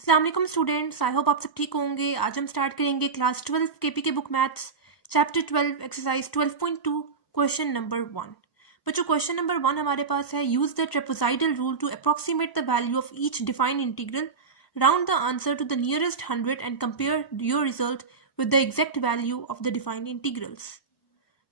अस्सलाम वालेकुम students, I hope आप सब ठीक होंगे। आज हम स्टार्ट करेंगे क्लास 12 केपी के book maths chapter 12 exercise 12.2 question number 1। बच्चों क्वेश्चन नंबर 1 हमारे पास है use the trapezoidal rule to approximate the value of each defined integral, round the answer to the nearest 100 and compare your result with the exact value of the defined integrals.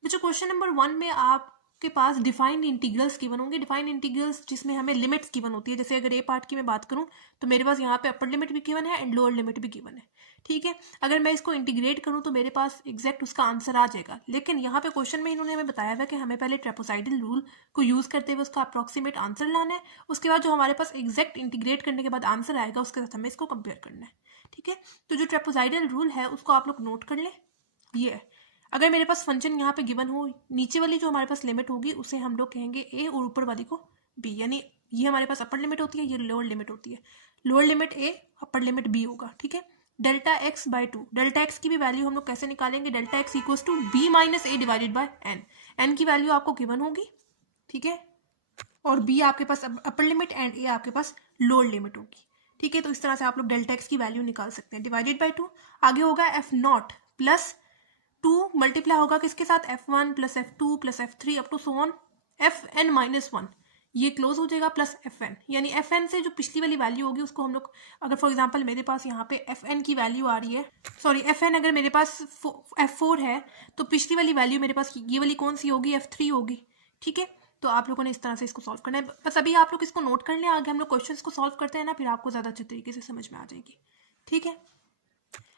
बच्चों question number 1 में आपके पास defined integrals given होंगे। Defined integrals जिसमें हमें limits given होती है। जैसे अगर ए पार्ट की मैं बात करूं तो मेरे पास यहाँ पे अपर लिमिट भी गिवन है एंड लोअर लिमिट भी गिवन है। ठीक है, अगर मैं इसको इंटीग्रेट करूं तो मेरे पास एग्जैक्ट उसका आंसर आ जाएगा। लेकिन यहाँ पे क्वेश्चन में इन्होंने हमें बताया हुआ कि हमें पहले ट्रेपेजॉइडल रूल को यूज करते हुए उसका अप्रोक्सीमेट आंसर लाना है। उसके बाद जो हमारे पास एग्जैक्ट इंटीग्रेट करने के बाद आंसर आएगा उसके साथ हमें इसको कंपेयर करना है। ठीक है, तो जो ट्रेपेजॉइडल रूल है उसको आप लोग नोट कर लें। ये है, अगर मेरे पास फंक्शन यहाँ पे गिवन हो, नीचे वाली जो हमारे पास लिमिट होगी उसे हम लोग कहेंगे ए और ऊपर वाली को बी, यानी ये हमारे पास अपर लिमिट होती है, ये लोअर लिमिट होती है। Lower limit A, upper limit B होगा। ठीक है, delta X by 2, delta x की भी वैल्यू हम लोग कैसे निकालेंगे? Delta X equals to B minus A divided by N. N की वैल्यू आपको गिवन होगी, ठीक है, और बी आपके पास अपर लिमिट एंड ए आपके पास लोअर लिमिट होगी। ठीक है, तो इस तरह से आप लोग डेल्टा एक्स की वैल्यू निकाल सकते हैं। डिवाइडेड बाय 2, आगे होगा एफ नॉट प्लस 2 मल्टीप्लाई होगा किसके साथ? f1 plus f2 plus f3 up to so on fn minus 1, ये क्लोज हो जाएगा, प्लस fn, यानी fn से जो पिछली वाली वैल्यू होगी उसको हम लोग, अगर फॉर एग्जांपल मेरे पास यहाँ पे fn की वैल्यू आ रही है, सॉरी fn अगर मेरे पास f4 है तो पिछली वाली वैल्यू मेरे पास ये वाली कौन सी होगी? f3 होगी। ठीक है, तो आप लोगों ने इस तरह से इसको सॉल्व करना है। बस अभी आप लोग इसको नोट कर लें, आगे हम लोग क्वेश्चंस को सॉल्व करते हैं ना, फिर आपको ज़्यादा अच्छे तरीके से समझ में आ जाएगी। ठीक है,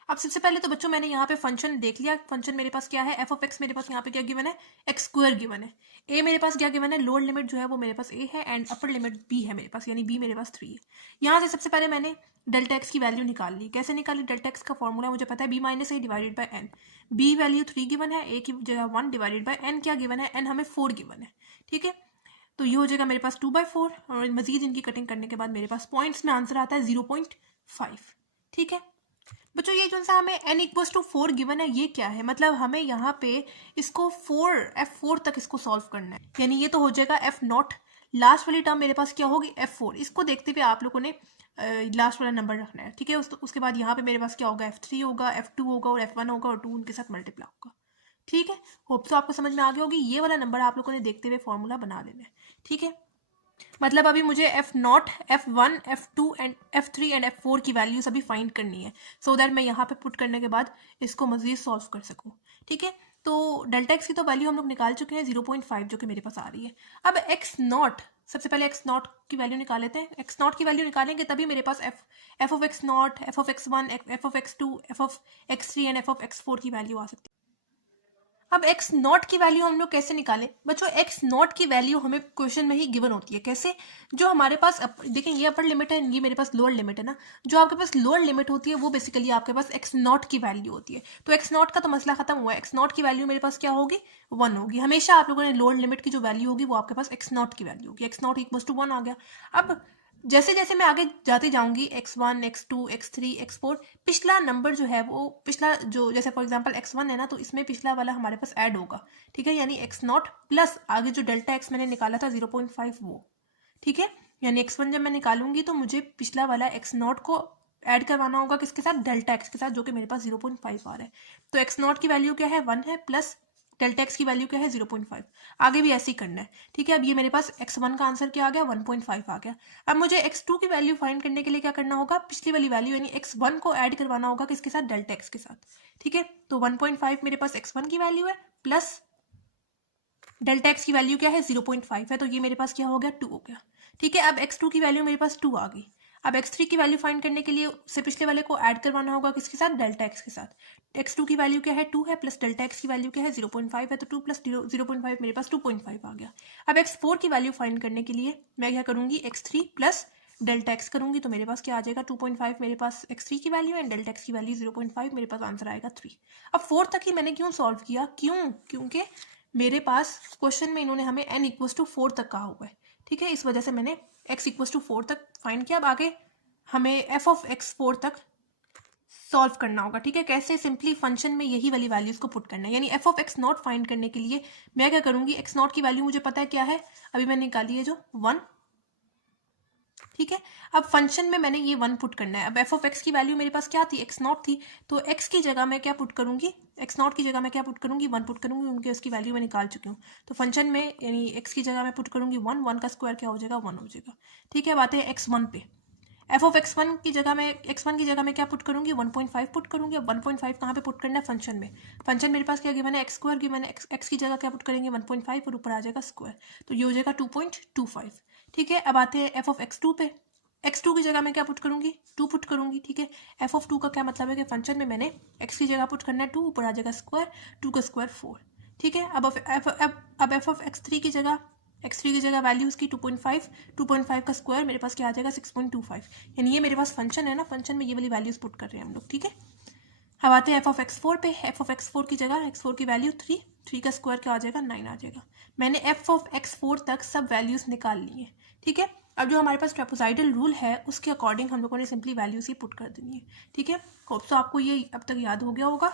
अब सबसे पहले तो बच्चों मैंने यहाँ पे फंक्शन देख लिया। फंक्शन मेरे पास क्या है? एफ ऑफ एक्स मेरे पास यहाँ पे क्या गिवन है? एक्स स्क्वायर गिवन है। ए मेरे पास क्या गिवन है? लोअर लिमिट जो है वो मेरे पास ए है एंड अपर लिमिट बी है मेरे पास, यानी बी मेरे पास 3 है। यहाँ से सबसे पहले मैंने डेल्टा एक्स की वैल्यू निकाल ली। कैसे निकाली? डेल्टा एक्स का फॉर्मूला मुझे पता है, B minus A divided by N. B value 3 given है, ए की जगह 1 डिवाइडेड बाई एन क्या गिवन है? एन हमें 4 गिवन है। ठीक है, तो ये हो जाएगा मेरे पास 2/4 और मजीद इनकी कटिंग करने के बाद मेरे पास पॉइंट्स में आंसर आता है 0.5। ठीक है बच्चों, ये जो सा हमें n इक्वल्स टू 4 गिवन है, ये क्या है? मतलब हमें यहाँ पे इसको f4 तक इसको सॉल्व करना है, यानी ये तो हो जाएगा f नॉट। लास्ट वाली टर्म मेरे पास क्या होगी? f4। इसको देखते हुए आप लोगों ने लास्ट वाला नंबर रखना है। ठीक है, उसके बाद यहाँ पे मेरे पास क्या होगा? f3 होगा, f2 होगा और f1 होगा और 2 उनके साथ मल्टीप्लाई होगा। ठीक है, होप तो आपको समझ में आ गया होगी। ये वाला नंबर आप लोगों ने देखते हुए फॉर्मूला बना लेना है। ठीक है, मतलब अभी मुझे F not, f1, f2 and f3 and f4 की वैल्यूज अभी फाइंड करनी है, सो दैट मैं यहाँ पे पुट करने के बाद इसको मजीद सॉल्व कर सकूँ। ठीक है, तो डेल्टा एक्स की तो वैल्यू हम लोग निकाल चुके हैं 0.5 जो कि मेरे पास आ रही है। अब एक्स नॉट, सबसे पहले एक्स नॉट की वैल्यू निकाल लेते हैं। एक्स नॉट की वैल्यू निकालेंगे तभी मेरे पास F of X naught, F of X one, F of X two, F of X three and F of X four की वैल्यू आ सकती है। अब एक्स नॉट की वैल्यू हम लोग कैसे निकालें? बच्चों एक्स नॉट की वैल्यू हमें क्वेश्चन में ही गिवन होती है। कैसे? जो हमारे पास देखें, ये अपर लिमिट है, ये मेरे पास लोअर लिमिट है ना। जो आपके पास लोअर लिमिट होती है वो बेसिकली आपके पास एक्स नॉट की वैल्यू होती है। तो एक्स नॉट का तो मसला खत्म हुआ है। एक्स नॉट की वैल्यू मेरे पास क्या होगी? 1 होगी। हमेशा आप लोगों ने लोअर लिमिट की जो वैल्यू होगी वो आपके पास एक्स नॉट की वैल्यू होगी। एक्स नॉट इक्वल्स टू 1 आ गया। अब जैसे जैसे मैं आगे जाते जाऊंगी, x1, x2, x3, x4, पिछला नंबर जो है वो पिछला जो, जैसे फॉर एग्जांपल x1 है ना, तो इसमें पिछला वाला हमारे पास ऐड होगा। ठीक है, यानी x नॉट प्लस आगे जो डेल्टा x मैंने निकाला था 0.5 वो। ठीक है, यानी x1 जब मैं निकालूंगी तो मुझे पिछला वाला x नॉट को ऐड करवाना होगा किसके साथ? डेल्टा x के साथ, जो कि मेरे पास 0.5 आ रहा है। तो x नॉट की वैल्यू क्या है? 1 है, प्लस डेल्टा एक्स की वैल्यू क्या है? 0.5। आगे भी ऐसे ही करना है। ठीक है, अब ये मेरे पास x1 का आंसर क्या आ गया? 1.5 आ गया। अब मुझे x2 की वैल्यू फाइंड करने के लिए क्या करना होगा? पिछली वाली वैल्यू यानी x1 को ऐड करवाना होगा किसके साथ? डेल्टा एक्स के साथ। ठीक है, तो 1.5 मेरे पास x1 की वैल्यू है, प्लस डेल्टा एक्स की वैल्यू क्या है? 0.5 है, तो ये मेरे पास क्या हो गया? 2 हो गया। ठीक है, अब x2 की वैल्यू मेरे पास 2 आ गई। अब x3 की वैल्यू फाइंड करने के लिए उससे पिछले वाले को ऐड करवाना होगा किसके साथ? डेल्टा एक्स के साथ। x2 की वैल्यू क्या है? 2 है, प्लस डेल्टा एक्स की वैल्यू क्या है? 0.5 है, तो 2 प्लस 0.5 मेरे पास 2.5 आ गया। अब x4 की वैल्यू फाइंड करने के लिए मैं क्या करूंगी? x3 प्लस डेल्टा एक्स करूंगी, तो मेरे पास क्या आ जाएगा? 2.5 मेरे पास x3 की वैल्यू है, डेल्टा एक्स की वैल्यू 0.5, मेरे पास आंसर आएगा 3। अब 4 तक ही मैंने क्यों सॉल्व किया? क्योंकि मेरे पास क्वेश्चन में इन्होंने हमें n इक्वल्स टू 4 तक कहा हुआ है। ठीक है, इस वजह से मैंने x इक्वल्स टू 4 तक फाइंड किया। अब आगे हमें f ऑफ x4 तक सॉल्व करना होगा। ठीक है, कैसे? सिंपली फंक्शन में यही वाली वैल्यूज को पुट करना है, यानी f of x not find करने के लिए मैं क्या करूंगी? x नॉट की वैल्यू मुझे पता है क्या है, अभी मैंने निकाली है जो 1। ठीक है। अब फंक्शन में मैंने ये 1 पुट करना है। अब एफ ऑफ एक्स की वैल्यू मेरे पास क्या थी, एक्स नॉट थी, तो एक्स की जगह मैं क्या पुट करूंगी, एक्स नॉट की जगह मैं क्या पुट करूंगी, 1 पुट करूंगी, उनके उसकी वैल्यू मैं निकाल चुकी हूँ। तो फंक्शन में यानी एक्स की जगह मैं पुट करूंगी 1, 1 का स्क्वायर क्या हो जाएगा, 1 हो जाएगा। ठीक है। अब आते हैं एक्स वन पे। एफ ऑफ x1 की जगह में x1 की जगह में क्या पुट करूंगी, 1.5 पुट करूंगी। अब 1.5 कहाँ पे पुट करना है, फंक्शन में। फंक्शन मेरे पास क्या गिवन है, एक्स स्क्वायर गिवन है, एक्स की जगह क्या पुट करेंगे 1.5 और ऊपर आ जाएगा स्क्वायर, तो ये हो जाएगा 2.25। ठीक है। अब आते हैं एफ ऑफ x2 पे। x2 की जगह मैं क्या पुट करूंगी, 2 पुट करूंगी। ठीक है। एफ ऑफ 2 का क्या मतलब है कि फंक्शन में मैंने x की जगह पुट करना है 2, ऊपर आ जाएगा स्क्वायर, 2 का स्क्वायर 4। ठीक है। अब एफ ऑफ x3 की जगह, x3 की जगह वैल्यू उसकी 2.5, 2.5 का स्क्वायर मेरे पास क्या आ जाएगा 6.25, यानी ये मेरे पास फंक्शन है ना, फंक्शन में ये वाली वैल्यूज पुट कर रहे हैं हम लोग। ठीक है। अब आते हैं एफ ऑफ x4 पे। एफ ऑफ x4 की जगह x4 की वैल्यू 3, 3 का स्क्वायर क्या आ जाएगा 9 आ जाएगा। मैंने एफ ऑफ x4 तक सब वैल्यूज निकाल ली है। ठीक है। अब जो हमारे पास ट्रेपेजॉइडल रूल है उसके अकॉर्डिंग हम लोगों ने सिंपली वैल्यूज ही पुट कर देनी है। ठीक है। होप सो आपको ये अब तक याद हो गया होगा।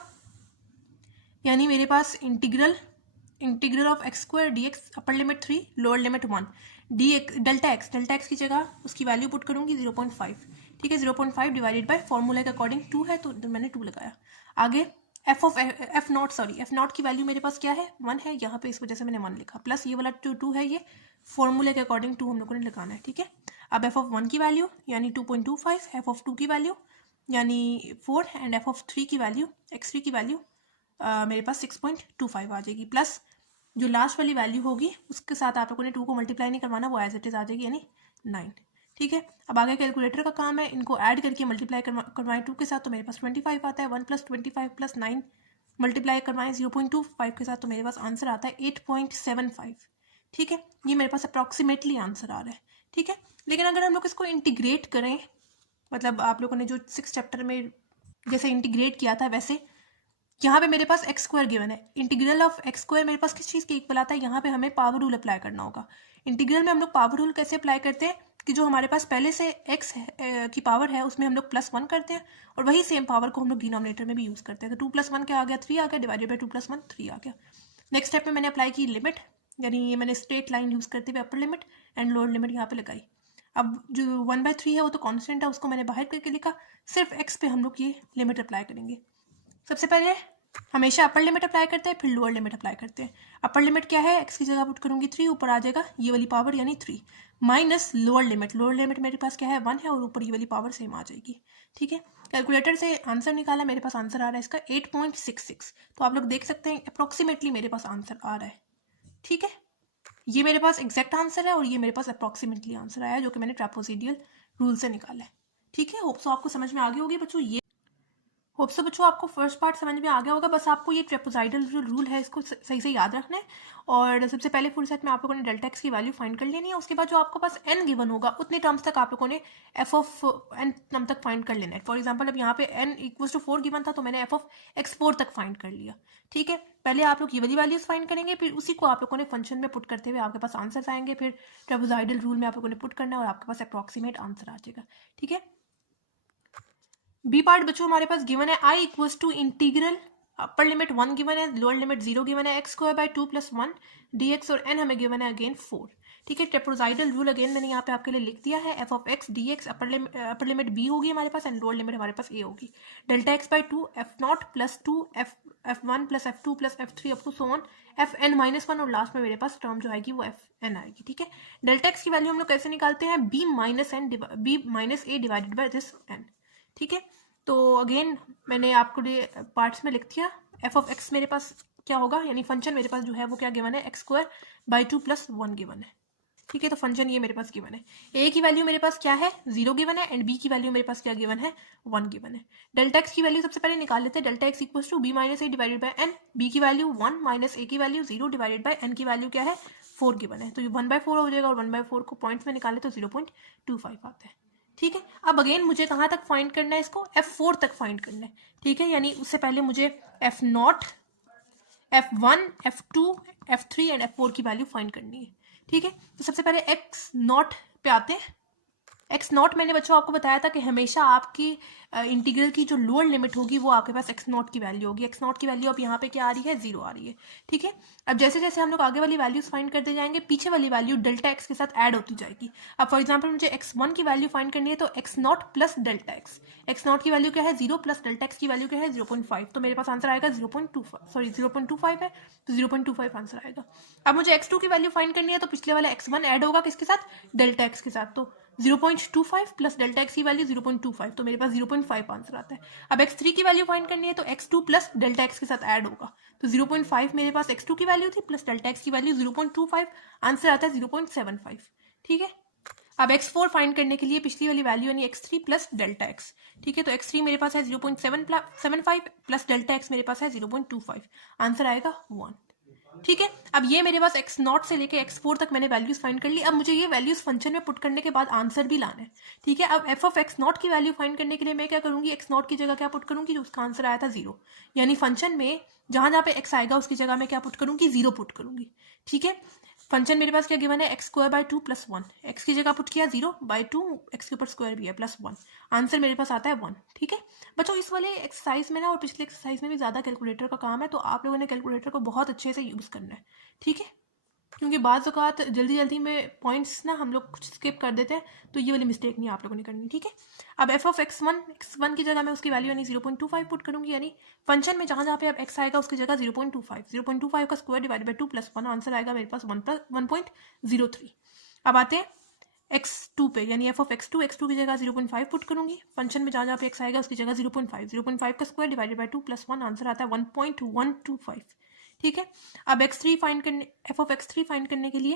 यानी मेरे पास integral of X square D X, upper limit 3, lower limit 1, D delta x की जगह उसकी वैल्यू पुट करूंगी 0.5। ठीक है। 0.5 डिवाइडेड बाय फॉर्मूला के अकॉर्डिंग 2 है तो मैंने 2 लगाया। आगे एफ नॉट की वैल्यू मेरे पास क्या है, 1 है, यहाँ पे इस वजह से मैंने 1 लिखा, प्लस ये वाला 2 है, ये फॉर्मूले के अकॉर्डिंग 2 हम लोगों ने लगाना है। ठीक है। अब एफ ऑफ 1 की वैल्यू यानी 2.25, एफ ऑफ 2 की वैल्यू यानी 4, एंड एफ ऑफ 3 की वैल्यू, x3 की वैल्यू मेरे पास 6.25 आ जाएगी, प्लस जो लास्ट वाली वैल्यू होगी उसके साथ आप लोगों ने 2 को मल्टीप्लाई नहीं करवाना, वो एज इट इज आ जाएगी यानी 9। ठीक है। अब आगे कैलकुलेटर का काम है, इनको ऐड करके मल्टीप्लाई करवाएं 2 के साथ तो मेरे पास 25 आता है, 1 + 25 + 9 मल्टीप्लाई करवाएं 0.25 के साथ तो मेरे पास आंसर आता है 8.75। ठीक है। ये मेरे पास अप्रॉक्सीमेटली आंसर आ रहा है। ठीक है। लेकिन अगर हम लोग इसको इंटीग्रेट करें, मतलब आप लोगों ने जो 6 चैप्टर में जैसे इंटीग्रेट किया था वैसे यहाँ पे मेरे पास एक्स स्क्वायर गिवन है, इंटीग्रल ऑफ एक्स स्क्वायर मेरे पास किस चीज़ के इक्वल आता है, यहाँ पे हमें पावर रूल अप्लाई करना होगा। इंटीग्रल में हम लोग पावर रूल कैसे अप्लाई करते हैं कि जो हमारे पास पहले से एक्स की पावर है उसमें हम लोग +1 करते हैं और वही सेम पावर को हम लोग डिनोमिनेटर में भी यूज़ करते हैं। तो 2 + 1 क्या आ गया, 3 आ गया, डिवाइडेड बाई 2 + 1 3 आ गया। नेक्स्ट स्टेप में मैंने अप्लाई की लिमिट, यानी ये मैंने स्ट्रेट लाइन यूज़ करते हुए upper limit and lower limit यहाँ पे लगाई। अब जो 1/3 है वो तो कॉन्स्टेंट है, उसको मैंने बाहर करके लिखा, सिर्फ एक्स पे हम लोग ये लिमिट अप्लाई करेंगे। सबसे पहले हमेशा अपर लिमिट अप्लाई करते हैं, फिर लोअर लिमिट अप्लाई करते हैं। अपर लिमिट क्या है, एक्स की जगह पुट करूंगी 3, ऊपर आ जाएगा ये वाली पावर यानी 3, माइनस लोअर लिमिट मेरे पास क्या है 1 है और ऊपर ये वाली पावर सेम आ जाएगी। ठीक है। कैलकुलेटर से आंसर निकाला, मेरे पास आंसर आ रहा है इसका 8.66, तो आप लोग देख सकते हैं अप्रॉक्सीमेटली मेरे पास आंसर आ रहा है। ठीक है। ये मेरे पास एग्जैक्ट आंसर है और ये मेरे पास अप्रॉक्सीमेटली आंसर आया है जो कि मैंने ट्रेपेजॉइडल रूल से निकाला है। ठीक है। होप सो आपको समझ में आ गई होगी बच्चों, ये होप सो बच्चों आपको फर्स्ट पार्ट समझ में आ गया होगा। बस आपको ये ट्रेपेजॉइडल जो रूल है इसको सही से याद रखना है। और सबसे पहले फुल सेट में आप लोगों ने डेल्टा एक्स की वैल्यू फाइंड कर लेनी है। उसके बाद जो आपके पास n गिवन होगा उतने टर्म्स तक आप लोगों ने एफ ऑफ n टर्म तक फाइंड कर लेना है। फॉर एग्जाम्पल अब यहाँ पे n = 4 गिवन था तो मैंने एफ ऑफ x4 तक फाइंड कर लिया। ठीक है। पहले आप लोग ये वाली वैल्यूज फाइंड करेंगे, फिर उसी को आप लोगों ने फंक्शन में पुट करते हुए आपके पास आंसर आएंगे, फिर ट्रेपेजॉइडल रूल में आप लोगों ने पुट करना है और आपके पास अप्रॉक्सीमेट आंसर आ जाएगा। ठीक है। बी पार्ट बच्चों हमारे पास गिवन है I equals to integral upper limit 1 given है, लोअर लिमिट 0 गिवन है, एक्स स्क्वायर बाय 2 + 1 dx और n हमें गिवन है अगेन 4। ठीक है। ट्रेपेजॉइडल रूल अगेन मैंने यहाँ पे आपके लिए लिख दिया है, F of X D X upper limit b होगी हमारे पास एंड लोअर लिमिट हमारे पास a होगी, delta X by 2 f0 + 2 f1 + f2 + f3 up to so on fn - 1 और लास्ट में मेरे पास टर्म जो आएगी वो fn आएगी। ठीक है। डेल्टा एक्स की वैल्यू हम लोग कैसे निकालते हैं, b - a divided by this n। ठीक है। तो अगेन मैंने आपको लिए पार्ट्स में लिख दिया, एफ ऑफ एक्स मेरे पास क्या होगा, यानी फंक्शन मेरे पास जो है वो क्या गिवन है, एक्स स्क्वायर बाई 2 + 1 गिवन है। ठीक है। तो फंक्शन ये मेरे पास गिवन है, ए की वैल्यू मेरे पास क्या है 0 गिवन है एंड बी की वैल्यू मेरे पास क्या गिवन है 1 गिवन है। डेल्टा एक्स की वैल्यू सबसे पहले निकाल लेते हैं, delta X equals to b - a divided by n, b की वैल्यू 1 माइनस a की वैल्यू 0 डिवाइडेड बाई n की वैल्यू क्या है 4 गिवन है, तो ये 1/4 हो जाएगा और 1/4 को पॉइंट्स में निकाले तो 0.25 आता है। ठीक है। अब अगेन मुझे कहाँ तक फाइंड करना है, इसको f4 तक फाइंड करना है। ठीक है। यानी उससे पहले मुझे f0, f1, f2, f3 and f4 की वैल्यू फाइंड करनी है। ठीक है। तो सबसे पहले x0 पे आते हैं, एक्स नॉट मैंने बच्चों आपको बताया था कि हमेशा आपकी इंटीग्रल की जो लोअर लिमिट होगी वो आपके पास एक्स नॉट की वैल्यू होगी। एक्स नॉट की वैल्यू अब यहाँ पे क्या आ रही है, 0 आ रही है। ठीक है, अब जैसे जैसे हम लोग आगे वाली वैल्यूज फाइंड करते जाएंगे, पीछे वाली वैल्यू डेल्टा एक्स के साथ ऐड होती जाएगी। अब फॉर एग्जाम्पल मुझे एक्स वन की वैल्यू फाइंड करनी है, तो x not plus delta x, x not की वैल्यू क्या है 0 प्लस डेल्टा एक्स की वैल्यू क्या है 0.5, तो मेरे पास आंसर आएगा 0.25, सॉरी 0.25 है तो 0.25 आंसर आएगा। अब मुझे एक्स टू की वैल्यू फाइंड करनी है, तो पिछले वाला एक्स वन ऐड होगा किसके साथ, डेल्टा एक्स के साथ, तो 0.25 प्लस डेल्टा एक्स की वैल्यू 0.25, तो मेरे पास 0.5 आंसर आता है। अब एक्स थ्री की वैल्यू फाइंड करनी है, तो x two plus delta x के साथ ऐड होगा, तो 0.5 मेरे पास एक्स टू की वैल्यू थी प्लस डेल्टा एक्स की वैल्यू 0.25, आंसर आता है 0.75। ठीक है, अब एक्स फोर फाइंड करने के लिए पिछली वाली वैल्यू यानी x three plus delta x. ठीक है, तो एक्स थ्री मेरे पास है 0.75 प्लस डेल्टा एक्स मेरे पास है 0.25, आंसर आएगा 1। ठीक है, अब ये मेरे पास एक्स नॉट से लेके एक्स फोर तक मैंने वैल्यूज फाइंड कर ली। अब मुझे ये वैल्यूज फंक्शन में पुट करने के बाद आंसर भी लाना है। ठीक है, अब एफ ऑफ एक्स नॉट की वैल्यू फाइंड करने के लिए मैं क्या करूंगी, एक्स नॉट की जगह क्या पुट करूंगी, जो उसका आंसर आया था 0, यानी फंक्शन में जहां जहां पे एक्स आएगा उसकी जगह मैं क्या पुट करूंगी, 0 पुट करूंगी। ठीक है, फंक्शन मेरे पास क्या गिवन है, X square by 2 plus 1, x की जगह पुट किया 0 बाय 2, एक्स के ऊपर स्क्वायर भी है प्लस 1, आंसर मेरे पास आता है 1। ठीक है बच्चों, इस वाले एक्सरसाइज में ना और पिछले एक्सरसाइज में भी ज़्यादा कैलकुलेटर का काम है, तो आप लोगों ने कैलकुलेटर को बहुत अच्छे से यूज़ करना है। ठीक है, क्योंकि बाज़ औक़ात जल्दी जल्दी में पॉइंट्स ना हम लोग कुछ स्किप कर देते हैं, तो ये वाली मिस्टेक नहीं आप लोगों ने करनी। ठीक है, अब एफ ऑफ एक्स वन की जगह मैं उसकी वैल्यू यानी 0.25 पुट करूंगी, यानी फंक्शन में जहाँ जहाँ पे अब एक्स आएगा उसकी जगह 0.25 का square divide by 2 plus 1, answer आएगा मेरे पास 1.03। अब आते हैं एक्स टू पे, यानी एफ ऑफ एक्स टू की जगह 0.5 पुट करूंगी, फंक्शन में जहाँ जहाँ पे एक्स आएगा उसकी जगह 0.5 का square divided by 2 plus 1, answer आता है 1.125। ठीक है, अब एक्स थ्री फाइंड करने F of X three find करने के लिए